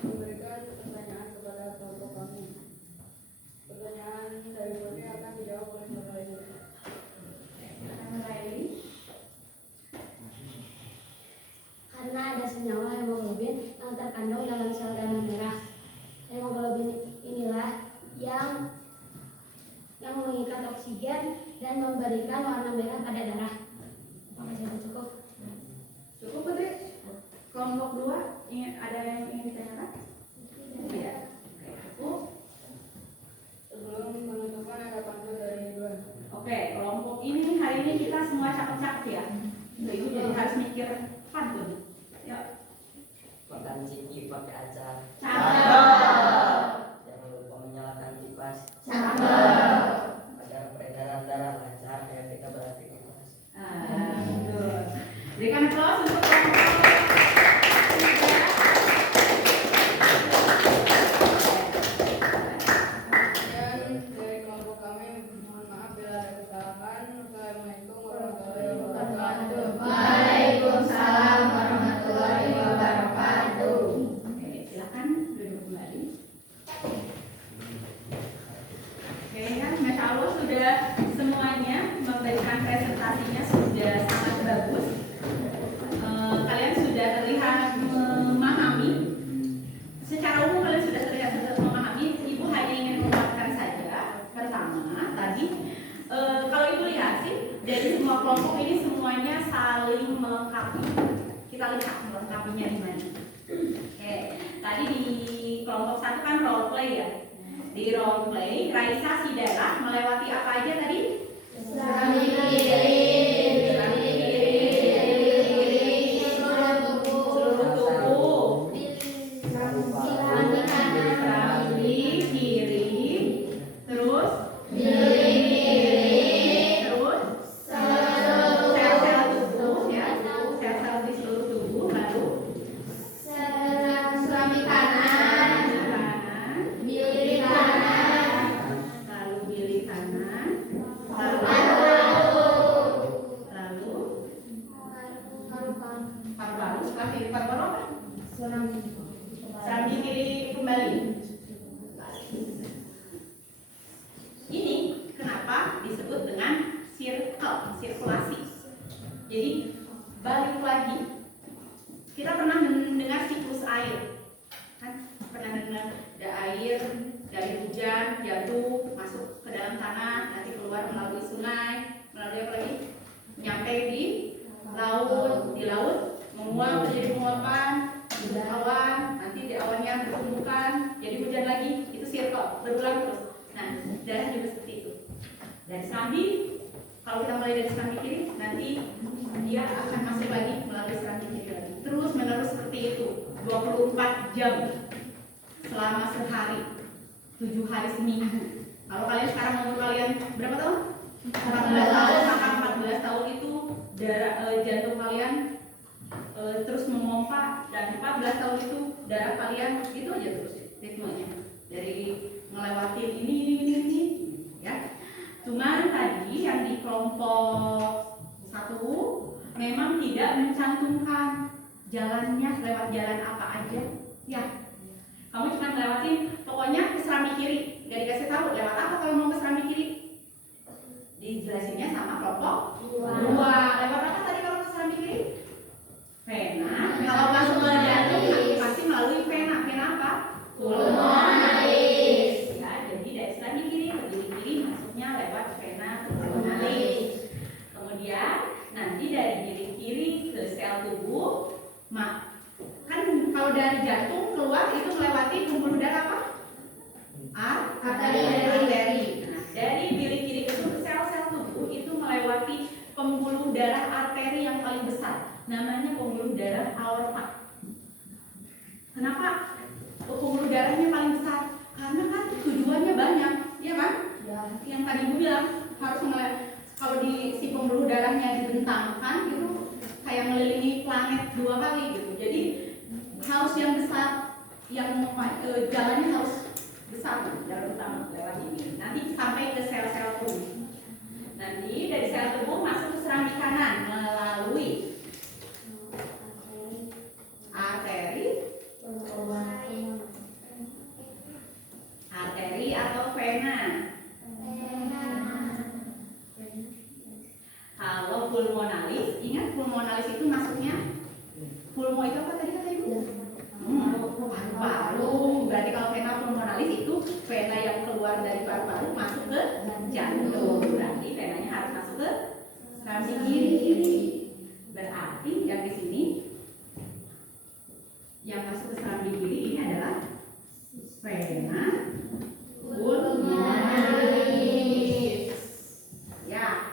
memberikan pertanyaan kepada kelompok kami. Pertanyaan dari Putri akan dijawab oleh Bapak Ibu. Karena ada senyawa hemoglobin yang terkandung dalam sel darah merah. Hemoglobin inilah yang mengikat oksigen dan memberikan warna merah pada darah. Apakah sudah cukup? Cukup Putri? Kelompok 2, ada yang ingin ditanyakan? Iya. Oke, cukup. Sebelum penutupan ada pantun dari dua. Oke, kelompok ini hari ini kita semua cakep-cakep ya. Ibu jadi harus mikir pantun. Ya. Makan ciki pakai acar. Cakep. Jangan lupa menyalakan kipas Cakep. agar peredaran darah lancar. Ayo kita beraktivitas. Betul. Berikan aplaus untuk kelompok 3. Dan dari kelompok kami mohon maaf bila ada kesalahan. Assalamualaikum warahmatullahi wabarakatuh. Waalaikumsalam warahmatullahi wabarakatuh. Oke, silakan duduk kembali. Oke, kan Masya Allah sudah semuanya memberikan presentasinya sudah sangat bagus. Kalian sudah terlihat memahami. Secara umum kalian sudah terlihat memahami. Ibu hanya ingin menguatkan saja. Pertama, tadi kalau ibu lihat sih dari semua kelompok ini semuanya saling melengkapi. Kita lihat melengkapinya di mana. Oke, tadi di kelompok 1 kan role play ya. Di role play, Raisa si darah melewati apa aja tadi? Serami kiri, seluruh tubuh, serami kanan, Serami kiri, terus terus sel-sel tubuh ya, sel-sel di seluruh tubuh, lalu serami kanan, kanan, bilik kanan, lalu bilik kanan, Jadi balik lagi, kita pernah mendengar siklus air, kan? Pernah dengar ada air dari hujan jatuh masuk ke dalam tanah, nanti keluar melalui sungai, melalui apa lagi? Nyampe di laut menguap menjadi penguapan, awan, nanti di awannya bertumbukan jadi hujan lagi, itu circle berulang terus. Nah, darah juga seperti itu. Dari serambi, kalau kita mulai dari serambi kiri, nanti dia akan masuk lagi melalui serambi kiri lagi. Terus menerus seperti itu, 24 jam selama sehari, 7 hari seminggu. Kalau kalian sekarang umur kalian berapa tahun? 14 tahun, maka 14 tahun itu darah jantung kalian terus memompa, dan 14 tahun itu darah kalian itu aja terus ritmenya dari melewati ini ya. Cuman tadi yang di kelompok 1 memang tidak mencantumkan jalannya, lewat jalan apa aja ya. Kamu cuma lewatin pokoknya ke serambi kiri, nggak dikasih tahu lewat apa kalau mau ke serambi kiri. Dijelasinnya sama kelompok 2. Lewat apa tadi kalau ke serambi kiri? Vena. Kalau masuk ke jantung pasti melalui vena. Vena apa? Pulmonalis. Ya, jadi dari serambi kiri ke bilik kiri masuknya lewat vena pulmonalis. Kemudian nanti dari bilik kiri ke sel tubuh, kan kalau dari jantung keluar itu melewati pembuluh darah apa? Arteri. Nah, dari bilik kiri ke sel-sel tubuh itu melewati pembuluh darah arteri yang paling besar, namanya pembuluh darah aorta. Kenapa pembuluh darahnya paling besar? Karena kan tujuannya banyak, ya kan? Ya. Yang tadi Ibu bilang harus kalau di si pembuluh darahnya dibentangkan itu kayak mengelilingi planet 2 kali gitu. Jadi harus yang besar, yang jalannya harus besar, jalan utama lewat ini. Nanti sampai ke sel-sel tubuh. Nanti dari sel tubuh masuk ke serambi kanan melalui arteri atau vena. Kalau pulmonalis, ingat pulmonalis itu masuknya pulmo itu apa tadi kata Ibu? Paru-paru. Berarti kalau vena pulmonalis itu vena yang keluar dari paru-paru masuk ke jantung. Berarti venanya harus masuk ke serambi kiri. Berarti yang di sini yang masuk ke serambi kiri ini adalah vena pulmonalis. Ya.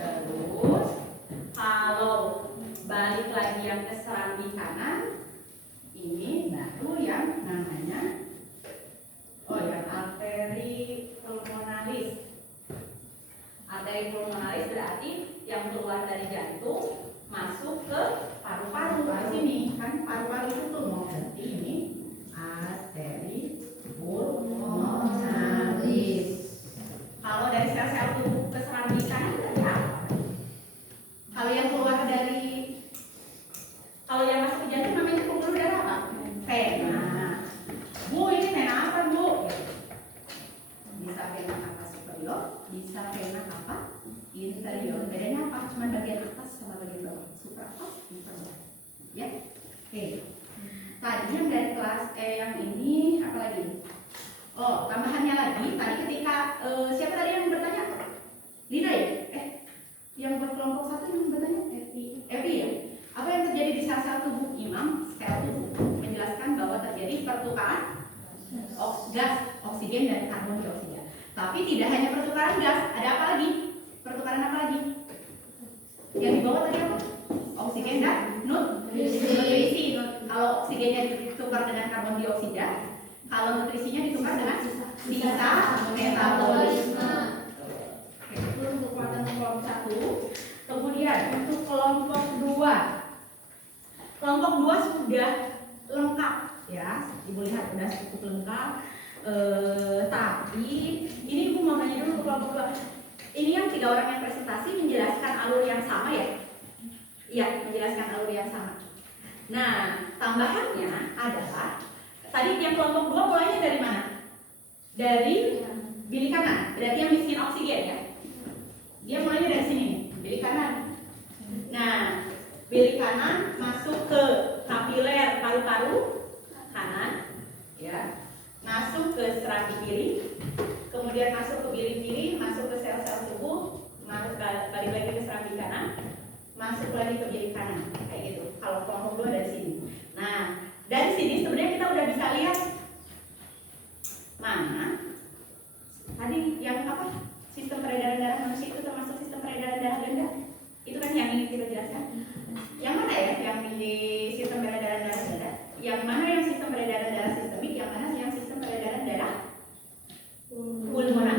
Terus kalau balik lagi yang ke serambi kanan, ini baru yang namanya yang arteri pulmonalis. Arteri pulmonalis berarti yang keluar dari jantung masuk ke paru-paru. Di sini kan paru-paru itu tuh mau berarti ini arteri pulmonalis. Kalau dari sel-sel tubuh ke serambi kanan berarti apa? Kalau yang keluar dari, kalau yang masuk ke jantung namanya pembuluh darah apa? Vena. Bu, ini vena apa Bu? Bisa vena apa superior, bisa vena apa inferior. Bedanya apa? Cuma bagian atas sama bagian bawah. Supra atas, infra bawah. Ya, oke. Tadi yang dari kelas yang ini apa lagi? Oh, tambahannya lagi. Tadi ketika siapa tadi yang bertanya? Lina ya? Yang buat kelompok 1 yang bertanya? Evi ya? Apa yang terjadi di sel-sel tubuh Imam? Sel tubuh menjelaskan bahwa terjadi pertukaran gas, oksigen dan karbon dioksida. Tapi tidak hanya pertukaran gas, ada apa lagi? Pertukaran apa lagi? Yang di bawah tadi apa? Oksigen dan nutrisi. Kalau oksigennya ditukar dengan karbon dioksida, kalau nutrisinya ditukar dengan sisa metabolisme. Itu untuk kelompok 1. Kemudian untuk kelompok 2. Kelompok 2 sudah lengkap ya. Ibu lihat sudah cukup lengkap. Tapi ini Ibu mau nanya dulu ke kelompok 2. Ini yang 3 orang yang presentasi menjelaskan alur yang sama ya? Iya, menjelaskan alur yang sama. Nah, tambahannya adalah tadi yang kelompok 2 mulainya dari mana? Dari bilik kanan. Berarti yang miskin oksigen ya? Dia mulainya dari sini, bilik kanan. kanan masuk ke kapiler paru-paru kanan, ya, masuk ke serambi kiri, kemudian masuk ke bilik kiri, masuk ke sel-sel tubuh, balik lagi ke serambi kanan, masuk lagi ke bilik kanan, kayak gitu. Kalau kelompok 2 dari sini. Nah, dari sini sebenarnya kita udah bisa lihat mana tadi yang apa, sistem peredaran darah manusia itu termasuk sistem peredaran darah ganda. Itu kan yang ingin kita jelaskan. Yang mana ya yang di sistem peredaran darah ganda? Yang mana yang sistem peredaran darah sistemik? Yang mana yang sistem peredaran darah pulmoner?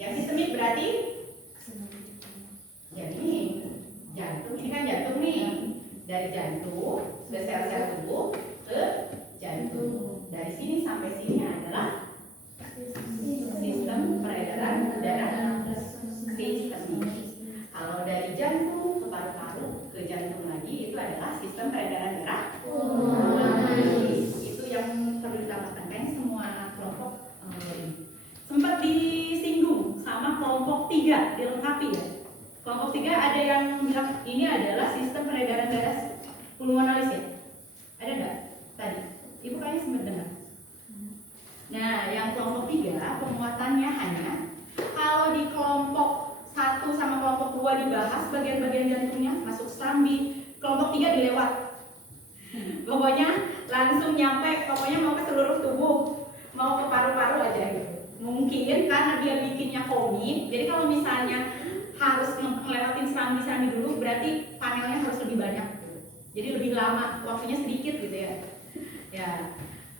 Yang sistemik berarti ya ini jantung, ini kan jantung nih, dari jantung ke sel-sel tubuh ke jantung. Dari sini sampai sini adalah sistem peredaran darah sistemik. Kalau dari jantung ke paru-paru ke jantung lagi itu adalah sistem peredaran darah pulmonaris. Itu yang perlu ditambahkan semua kelompok sempat disinggung sama kelompok 3, dilengkapi ya. Kelompok 3 ada yang bilang ini adalah sistem peredaran darah pulmonaris ya. Ada nggak tadi? Ibu kayaknya sempat dengar. Nah, yang kelompok 3 penguatannya hanya kalau di kelompok 1 sama kelompok 2 dibahas bagian-bagian jantungnya masuk serambi, kelompok 3 dilewat. Pokoknya langsung nyampe, pokoknya mau ke seluruh tubuh, mau ke paru-paru aja gitu. Mungkin karena dia bikinnya komik, jadi kalau misalnya harus ngelewatin serambi-serambi dulu, berarti panelnya harus lebih banyak. Jadi lebih lama, waktunya sedikit gitu ya. Ya.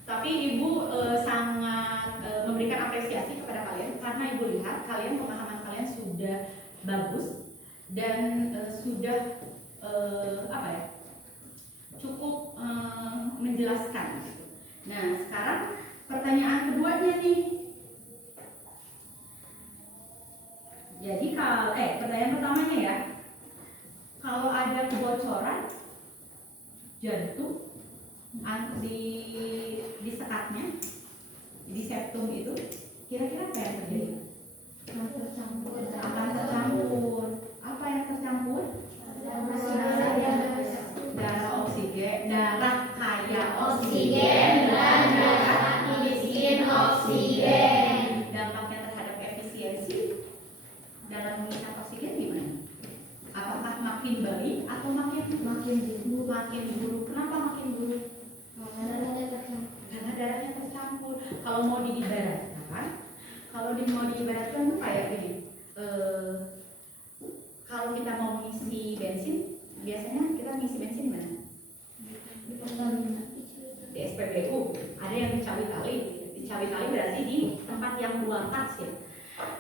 Tapi ibu sangat memberikan apresiasi kepada kalian karena ibu lihat kalian pemahaman kalian sudah bagus dan sudah apa ya, cukup menjelaskan. Gitu. Nah sekarang pertanyaan keduanya nih. Jadi kalau pertanyaan pertamanya ya, kalau ada kebocoran jantung di sekatnya, di septum itu, kira-kira apa yang terjadi? Akan tercampur. Apa yang tercampur? Darah oksigen, darah kaya oksigen dan darah miskin oksigen. Dampaknya terhadap efisiensi dalam mengisi oksigen gimana? Apakah makin baik atau makin buruk? Kenapa makin buruk? Karena darahnya tercampur. Kalau mau diibaratkan tuh kayak gini. Kalau kita mau mengisi bensin, biasanya kita mengisi bensin di mana? Di SPBU. Ada yang di Cawitali. Di Cawitali berarti di tempat yang 2 tas ya.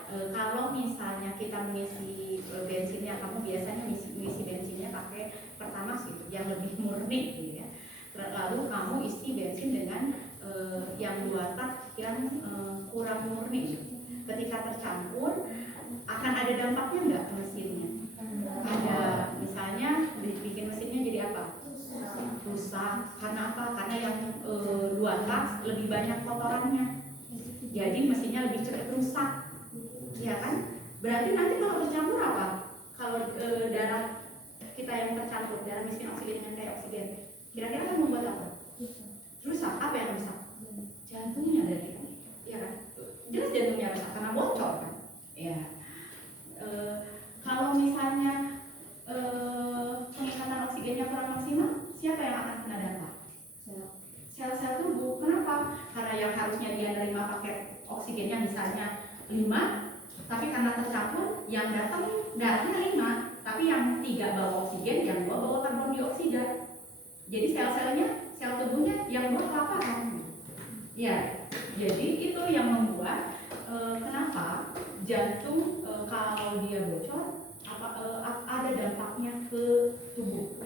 Kalau misalnya kita mengisi bensinnya, kamu biasanya mengisi bensinnya pakai Pertamax gitu, yang lebih murni gitu ya. Lalu kamu isi bensin dengan yang 2 tak yang kurang murni. Ketika tercampur, akan ada dampaknya nggak ke mesinnya? Ada, misalnya bikin mesinnya jadi apa? Rusak. Karena apa? Karena yang 2 tak lebih banyak kotorannya. Jadi mesinnya lebih cepat rusak. Ya kan? Berarti nanti kalau tercampur apa? Kalau darah kita yang tercampur, darah miskin oksigen dengan kaya oksigen, kira-kira kan membuat apa? Rusak. Apa yang rusak? Jantungnya dari kan? Iya kan? Jelas jantungnya rusak karena bocor kan? Ya. Kalau misalnya pengikatan oksigennya kurang maksimal, siapa yang akan kena dampak? Sel-sel tubuh. Kenapa? Karena yang harusnya dia nerima paket oksigennya misalnya 5, tapi karena tercampur, yang datang darahnya 5, tapi yang 3 bawa oksigen, yang 2 bawa karbon dioksida. Jadi sel-selnya, sel tubuhnya yang 2 kelaparan. Ya, jadi itu yang membuat kenapa jantung kalau dia bocor ada dampaknya ke tubuh,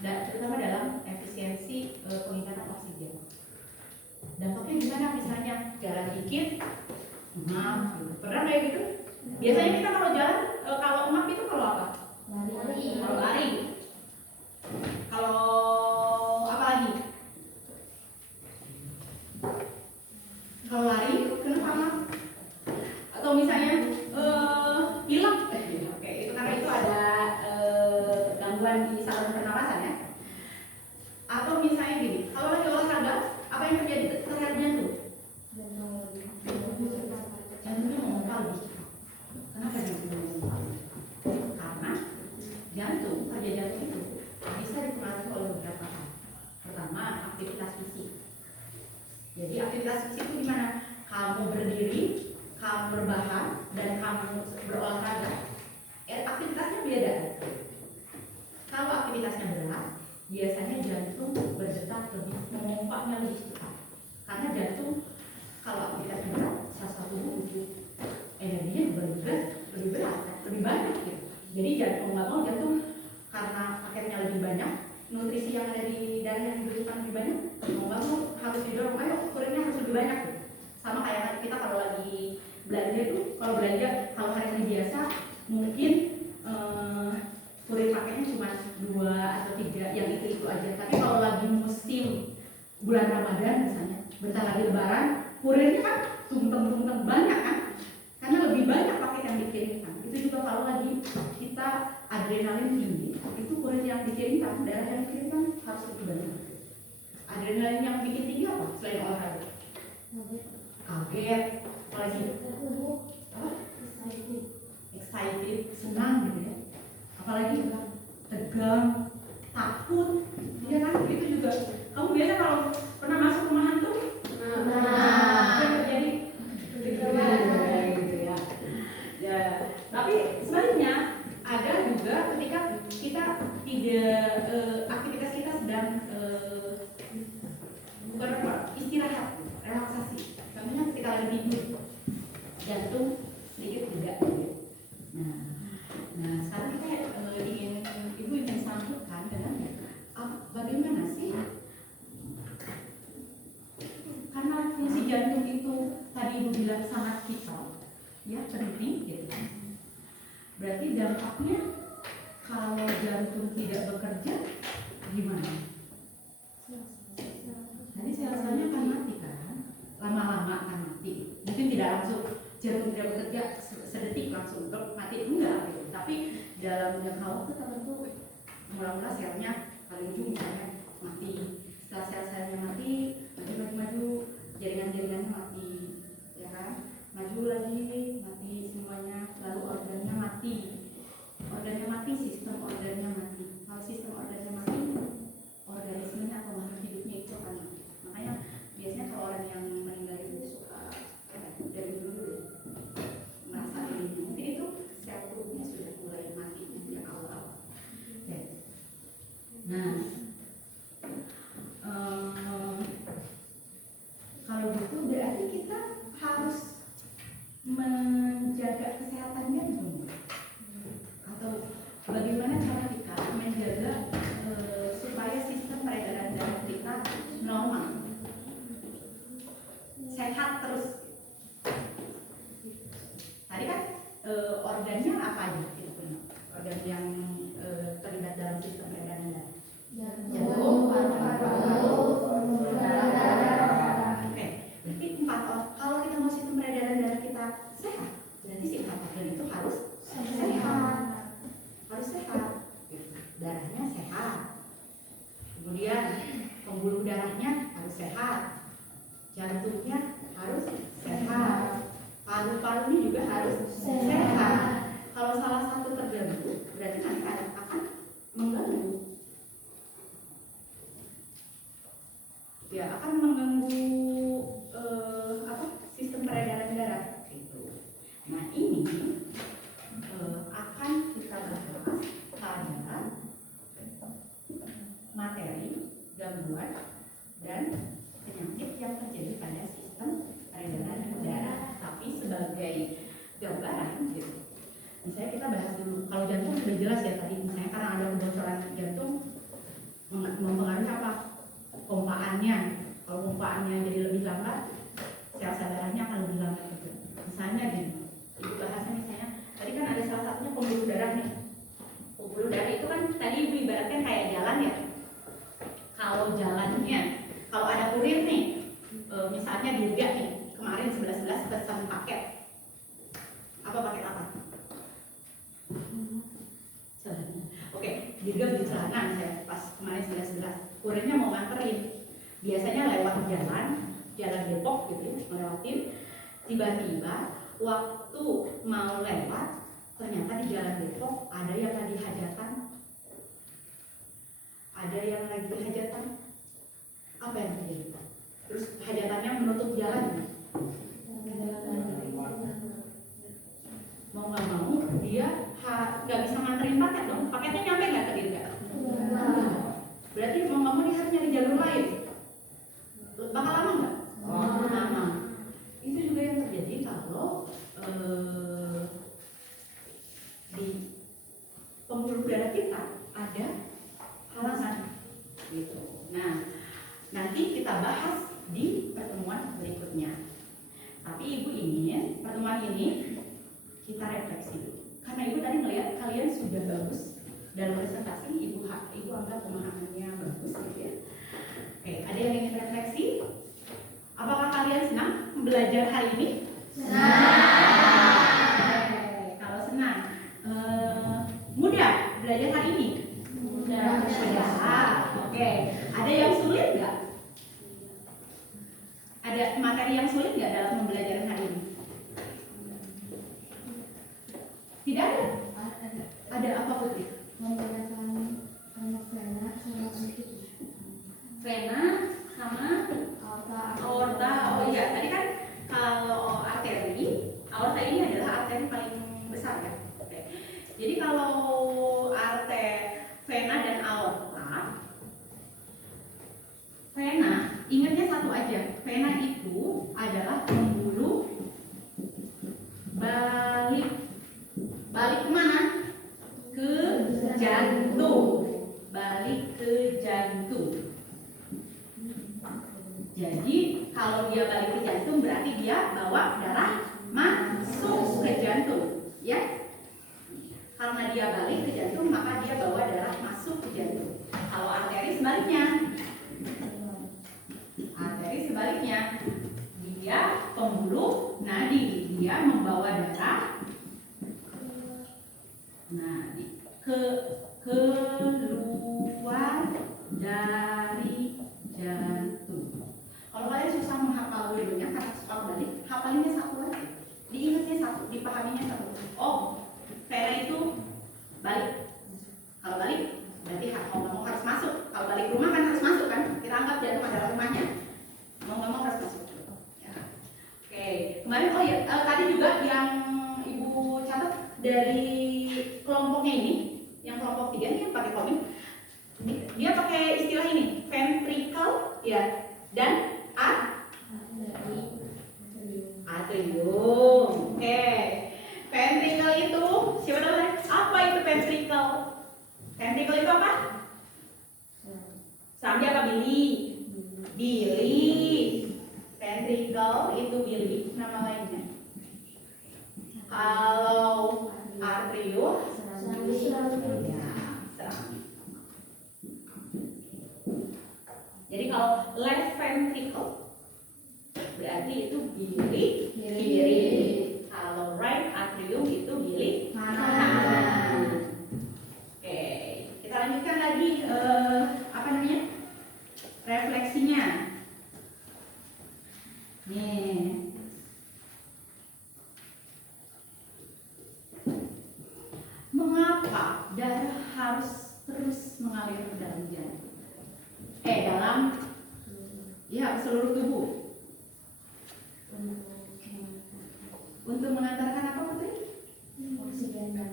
dan terutama dalam efisiensi pengikatan oksigen. Dampaknya gimana? Misalnya jalan dikit, pernah kayak gitu? Biasanya kita kalau jalan, kalau emap itu kalau apa? Kalau lari. Kalau apa lagi? Kalau lari, kenapa emap? Atau misalnya pilek, oke, itu karena itu ada gangguan di saluran pernapasan. berolahraga, aktivitasnya beda. Kalau aktivitasnya berat, biasanya jantung berdetak lebih, memompanya lebih cepat. Karena jantung kalau aktivitasnya berat, sel-sel tubuh butuh energinya juga lebih berat, lebih banyak gitu. Jadi jantung nggak mau jantung karena paketnya lebih banyak, nutrisi yang ada di darah yang dibutuhkan lebih banyak, mau nggak mau harus didorong, ayo urinnya harus lebih banyak gitu. Sama kayak kita kalau lagi belanja itu, kalau hari ini biasa mungkin urin paketnya cuma 2 atau 3 yang itu aja. Tapi kalau lagi musim bulan Ramadan misalnya, bentar lagi Lebaran, urinnya kan tumpeng banyak kan, karena lebih banyak paket yang dikirimkan. Itu juga kalau lagi kita adrenalin tinggi, itu urin yang dikirimkan, darah yang dikirimkan harus lebih banyak. Adrenalin yang bikin tinggi apa selain olahraga? Kaget, apalagi apa? Excited, senang gitu ya. Apalagi tegang, takut, ya kan? Itu juga. Kamu biasa kalau pernah masuk rumah hantu? Jadi gitu ya. Ya, tapi sebaliknya ada juga ketika kita tidak aktivitas kita sedang bukan apa, istirahat, relaksasi. Contohnya ketika lagi tidur, jantung sedikit tidak. Nah, sekarang kita ibu ingin sambungkan dengan bagaimana sih? Karena fungsi jantung itu tadi ibu bilang sangat vital, ya penting gitu. Berarti dampaknya kalau jantung tidak bekerja gimana? Nanti sel-selnya akan mati kan? Lama-lama akan mati. Mungkin tidak langsung jantung tidak bekerja sedetik langsung mati, enggak gitu. Tapi dalam jangka waktu tertentu mula-mula selnya paling ujung misalnya mati. Setelah sel-selnya mati, maju, jaringan-jaringannya mati, ya kan? Maju lagi, mati semuanya, lalu organnya mati. Organnya mati, sistem organnya mati. Kalau sistem organnya mati, organismenya atau makhluk hidupnya itu akan mati. Makanya biasanya kalau orang yang meninggal itu suka dari dulu merasa ini, mungkin itu sel tubuhnya sudah mulai mati sejak awal. Ya. Nah, kalau gitu berarti kita harus menjaga kesehatan jantung. Atau bagaimana cara kita menjaga supaya sistem peredaran darah kita normal, sehat terus. Tadi kan organnya apa aja kita punya? Organ yang terlibat dalam sistem peredaran darah. Jantung, paru-paru, darah. Oke, berarti 4 kalau kita mau sistem peredaran darah kita sehat, berarti si 4 organ itu harus sehat. Harus sehat. Darahnya sehat. Kemudian pembuluh darahnya harus sehat. Jantungnya harus sehat. Paru-parunya juga harus sehat. Kalau salah satu terganggu, berarti nanti akan mengganggu. Ya, akan mengganggu sistem peredaran darah gitu. Nah, ini akan kita bahas pada materi gangguan dan penyakit yang terjadi pada sistem peredaran darah. Tapi sebagai gambaran gitu, misalnya kita bahas dulu. Kalau jantung sudah jelas ya tadi, misalnya karena ada kebocoran jantung mempengaruhi apa? Pompaannya. Kalau pompaannya jadi lebih lambat, sel-sel darahnya akan lebih lambat juga. Misalnya gini, ibu bahasnya misalnya tadi kan ada salah satunya pembuluh darah nih. Pembuluh darah itu kan tadi ibu ibaratkan kayak jalan ya. Kalau jalannya, kalau ada kurir nih, misalnya dirga nih, kemarin 11-11 pesan paket. Apa paket apa? Celana. Oke, dirga beli celana saya pas kemarin 11-11. Kurirnya mau nganterin. Biasanya lewat jalan Depok gitu, melewatin. Tiba-tiba waktu mau lewat, ternyata di jalan Depok ada yang lagi hajatan. Ada yang lagi hajatan. Apa yang terjadi? Terus hajatannya menutup jalan. Mau nggak mau dia nggak bisa nganterin paket dong. Paketnya nyampe nggak ke Dirga? Berarti mau nggak mau dia harus nyari jalur lain. Bakal lama nggak? Lama. Itu juga yang terjadi kalau di pembuluh darah kita ada halangan gitu. Nah, nanti kita bahas di pertemuan berikutnya. Tapi Ibu ingin pertemuan ini kita refleksi dulu. Karena Ibu tadi melihat kalian sudah bagus dalam presentasi, Ibu anggap pemahamannya bagus gitu ya. Oke, ada yang ingin refleksi? Apakah kalian senang belajar hari ini? Senang. Kalau senang, mudah belajar hari ini? Mudah. Oke, ada yang sulit nggak? Ada materi yang sulit nggak dalam pembelajaran hari ini? Tidak ada. Ada apa Putri? Menggunakan vena sama Vena sama aorta. Oh iya, tadi kan kalau arteri, aorta ini adalah arteri paling besar ya. Oke. Jadi kalau vena dan aorta, vena ingatnya satu aja, vena itu adalah pembuluh balik kemana? Ke jantung, balik ke jantung. Jadi kalau dia balik ke jantung berarti dia bawa darah masuk ke jantung, ya. Karena dia balik ke jantung maka dia bawa darah masuk ke jantung. Kalau arteri sebaliknya, dia pembuluh nadi, dia membawa darah keluar dari jantung. Kalau kalian susah menghafal dulunya karena suka balik, hafalinnya satu aja, diingatnya satu, dipahaminya satu. Oh, vena itu balik. Kalau balik berarti mau harus masuk. Kalau balik rumah kan harus masuk kan? Kita anggap jantung adalah rumahnya. Mau nggak mau harus masuk. Ya. Oke, kemarin tadi juga yang Ibu catat dari kelompoknya ini, yang kelompok 3 ini yang pakai komik, dia pakai istilah ini, ventricle ya dan atrium. Oke, ventricle itu siapa tahu? Apa itu ventricle? Ventricle itu apa? Sambil apa bili? Bili. Ventricle itu bili, nama lainnya. Kalau atrium, ya, serambi. Jadi kalau left ventricle berarti itu bili kiri. Kalau right atrium itu bili kanan. Oke, kita lanjutkan lagi refleksinya. Nih. Mengapa darah harus terus mengalir ke dalam jantung? Dalam seluruh tubuh. Untuk mengantarkan apa Putri? oksigen dan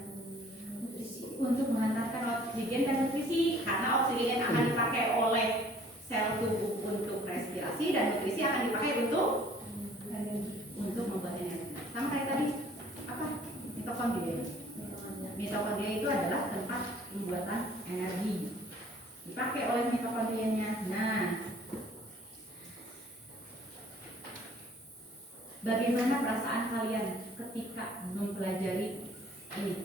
nutrisi. Untuk mengantarkan oksigen dan nutrisi, karena oksigen akan dipakai oleh sel tubuh untuk respirasi dan nutrisi akan dipakai untuk membuat energi. Sama kayak tadi apa? Mitokondria. Mitokondria itu adalah tempat pembuatan energi. Dipakai oleh mitokondrianya. Nah, bagaimana perasaan kalian ketika mempelajari ini?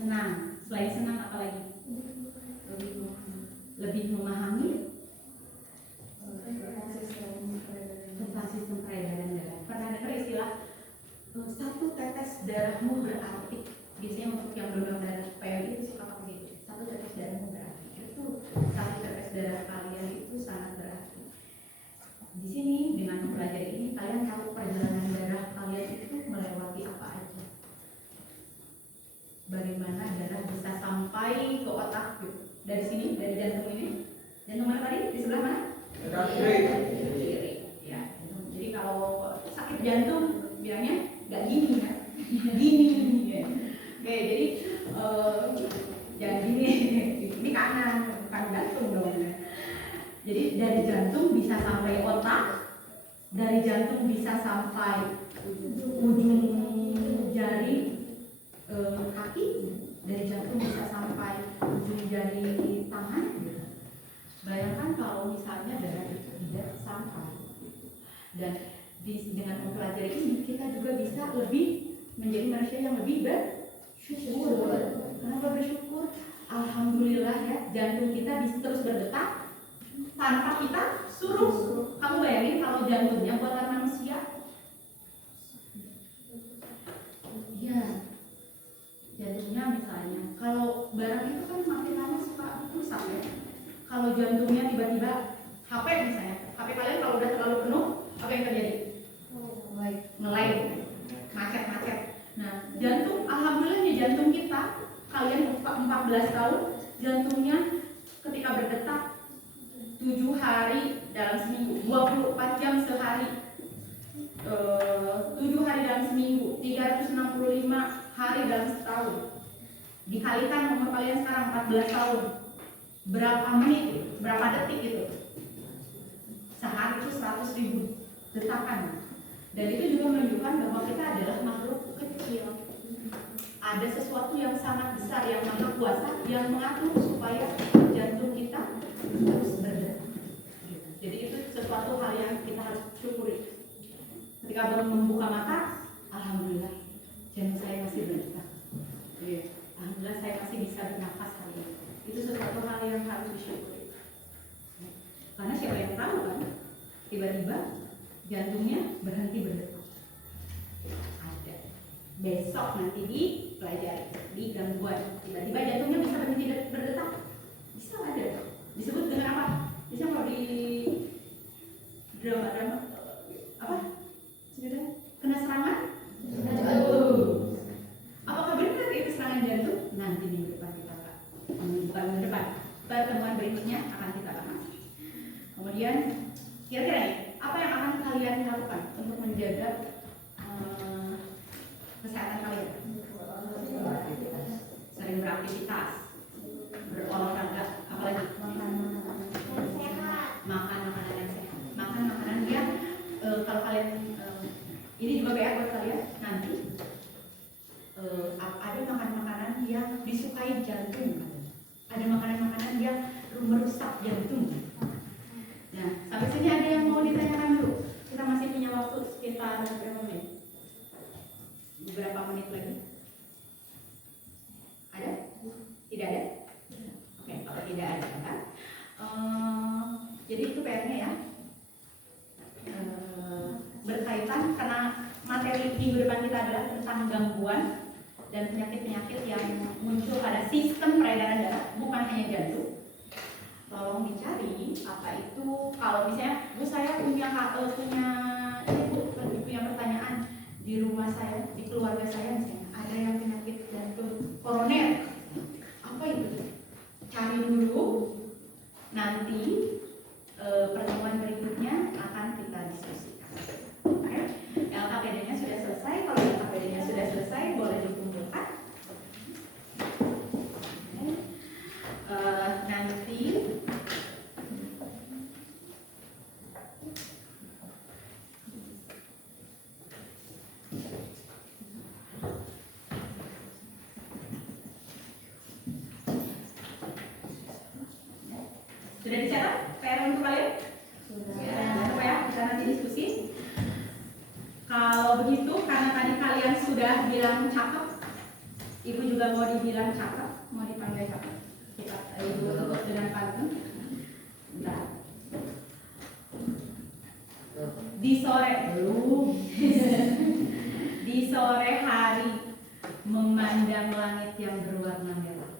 Senang. Selain senang apa lagi? Lebih memahami tentang sistem peredaran darah. Pernah dengar istilah satu tetes darahmu berarti? Biasanya untuk yang donor darah PMI itu suka pakai gitu. Satu tetes darahmu berarti. Itu satu tetes darah kalian itu sangat berarti. Di sini dengan mempelajari ini kalian tahu perjalanan darah kalian itu melewati apa aja. Bagaimana darah bisa sampai ke otak gitu. Dari sini, dari jantung ini. Jantung mana tadi? Di sebelah mana? Kiri. Ya. Jadi kalau sakit jantung bilangnya nggak gini kan? Gini. Ya. Oke, jadi ini kanan, bukan jantung dong. Jadi dari jantung bisa sampai otak, dari jantung bisa sampai ujung jari kaki, dari jantung bisa sampai ujung jari tangan. Bayangkan kalau misalnya darah itu tidak sampai. Dan dengan mempelajari ini kita juga bisa lebih menjadi manusia yang lebih bersyukur. Kenapa bersyukur? Alhamdulillah ya, jantung kita bisa terus berdetak tanpa kita suruh. Kamu bayangin kalau jantungnya buatan manusia? Iya, jantungnya misalnya. Kalau barang itu kan makin lama suka rusak ya. Kalau jantungnya tiba-tiba HP misalnya, HP kalian kalau udah terlalu penuh, apa yang terjadi? Ngelay, macet. Nah, jantung, alhamdulillahnya jantung kita, kalian 14 tahun, jantungnya ketika berdetak 7 hari dalam seminggu, 24 jam sehari, 7 hari dalam seminggu, 365 hari dalam setahun. Dikalikan umur kalian sekarang 14 tahun, berapa menit, berapa detik itu? Sehari itu 100.000 detakan. Dan itu juga menunjukkan bahwa kita adalah makhluk kecil. Ada sesuatu yang sangat besar, yang maha kuasa, yang mengatur supaya jantung kita terus berdetak. Jadi itu sesuatu hal yang kita harus syukuri. Ketika baru membuka mata, alhamdulillah, jantung saya masih berdetak. Alhamdulillah saya masih bisa bernafas hari ini. Itu sesuatu hal yang harus disyukuri. Karena siapa yang tahu kan, tiba-tiba jantungnya berhenti berdetak. Ada. Besok nanti dipelajari di gangguan. Tiba-tiba jantungnya bisa berhenti berdetak. Bisa ada. Disebut dengan apa? Bisa kalau di drama apa? Sudah kena serangan jantung. Apakah benar itu serangan jantung? Nanti minggu depan kita bukan minggu depan. Pertemuan berikutnya akan kita bahas. Kemudian kira-kira nih, apa yang akan kalian lakukan untuk menjaga kesehatan kalian? Sering beraktivitas, berolahraga, apalagi makan makanan yang sehat. Makan makanan yang kalau kalian ini juga PR buat kalian nanti ada makanan-makanan yang disukai jantung, ada makanan-makanan yang merusak jantung. Nah, sampai sini ada yang mau ditanyakan dulu? Kita masih punya waktu sekitar berapa menit? Beberapa menit lagi. Ada? Tidak ada? Oke, kalau tidak ada kan? Jadi itu PR-nya ya. Berkaitan karena materi minggu depan kita adalah tentang gangguan dan penyakit-penyakit yang muncul pada sistem peredaran darah, bukan hanya jantung. Tolong dicari apa itu. Kalau misalnya Bu saya punya ini Bu, punya pertanyaan di rumah saya, di keluarga saya misalnya ada yang penyakit jantung koroner, apa itu? Cari dulu, nanti pertemuan berikutnya akan kita diskusikan. Oke? LKPD-nya sudah selesai. Kalau LKPD-nya sudah selesai boleh dikumpulkan. Nanti sudah dicatat PR untuk kalian? Sudah. Ya, kita nanti diskusi. Kalau begitu, karena tadi kalian sudah bilang cakep, Ibu juga mau dibilang cakep, mau dipanggil cakep. Kita Ibu tutup dengan pantun. Bentar. Di sore di sore hari memandang langit yang berwarna merah.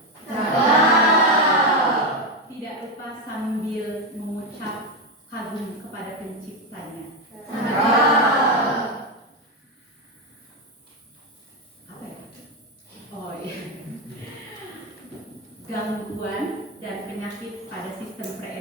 Tidak lupa sambil mengucap kagum kepada penciptanya. Apa ya? Oh iya. Gangguan dan penyakit pada sistem peredaran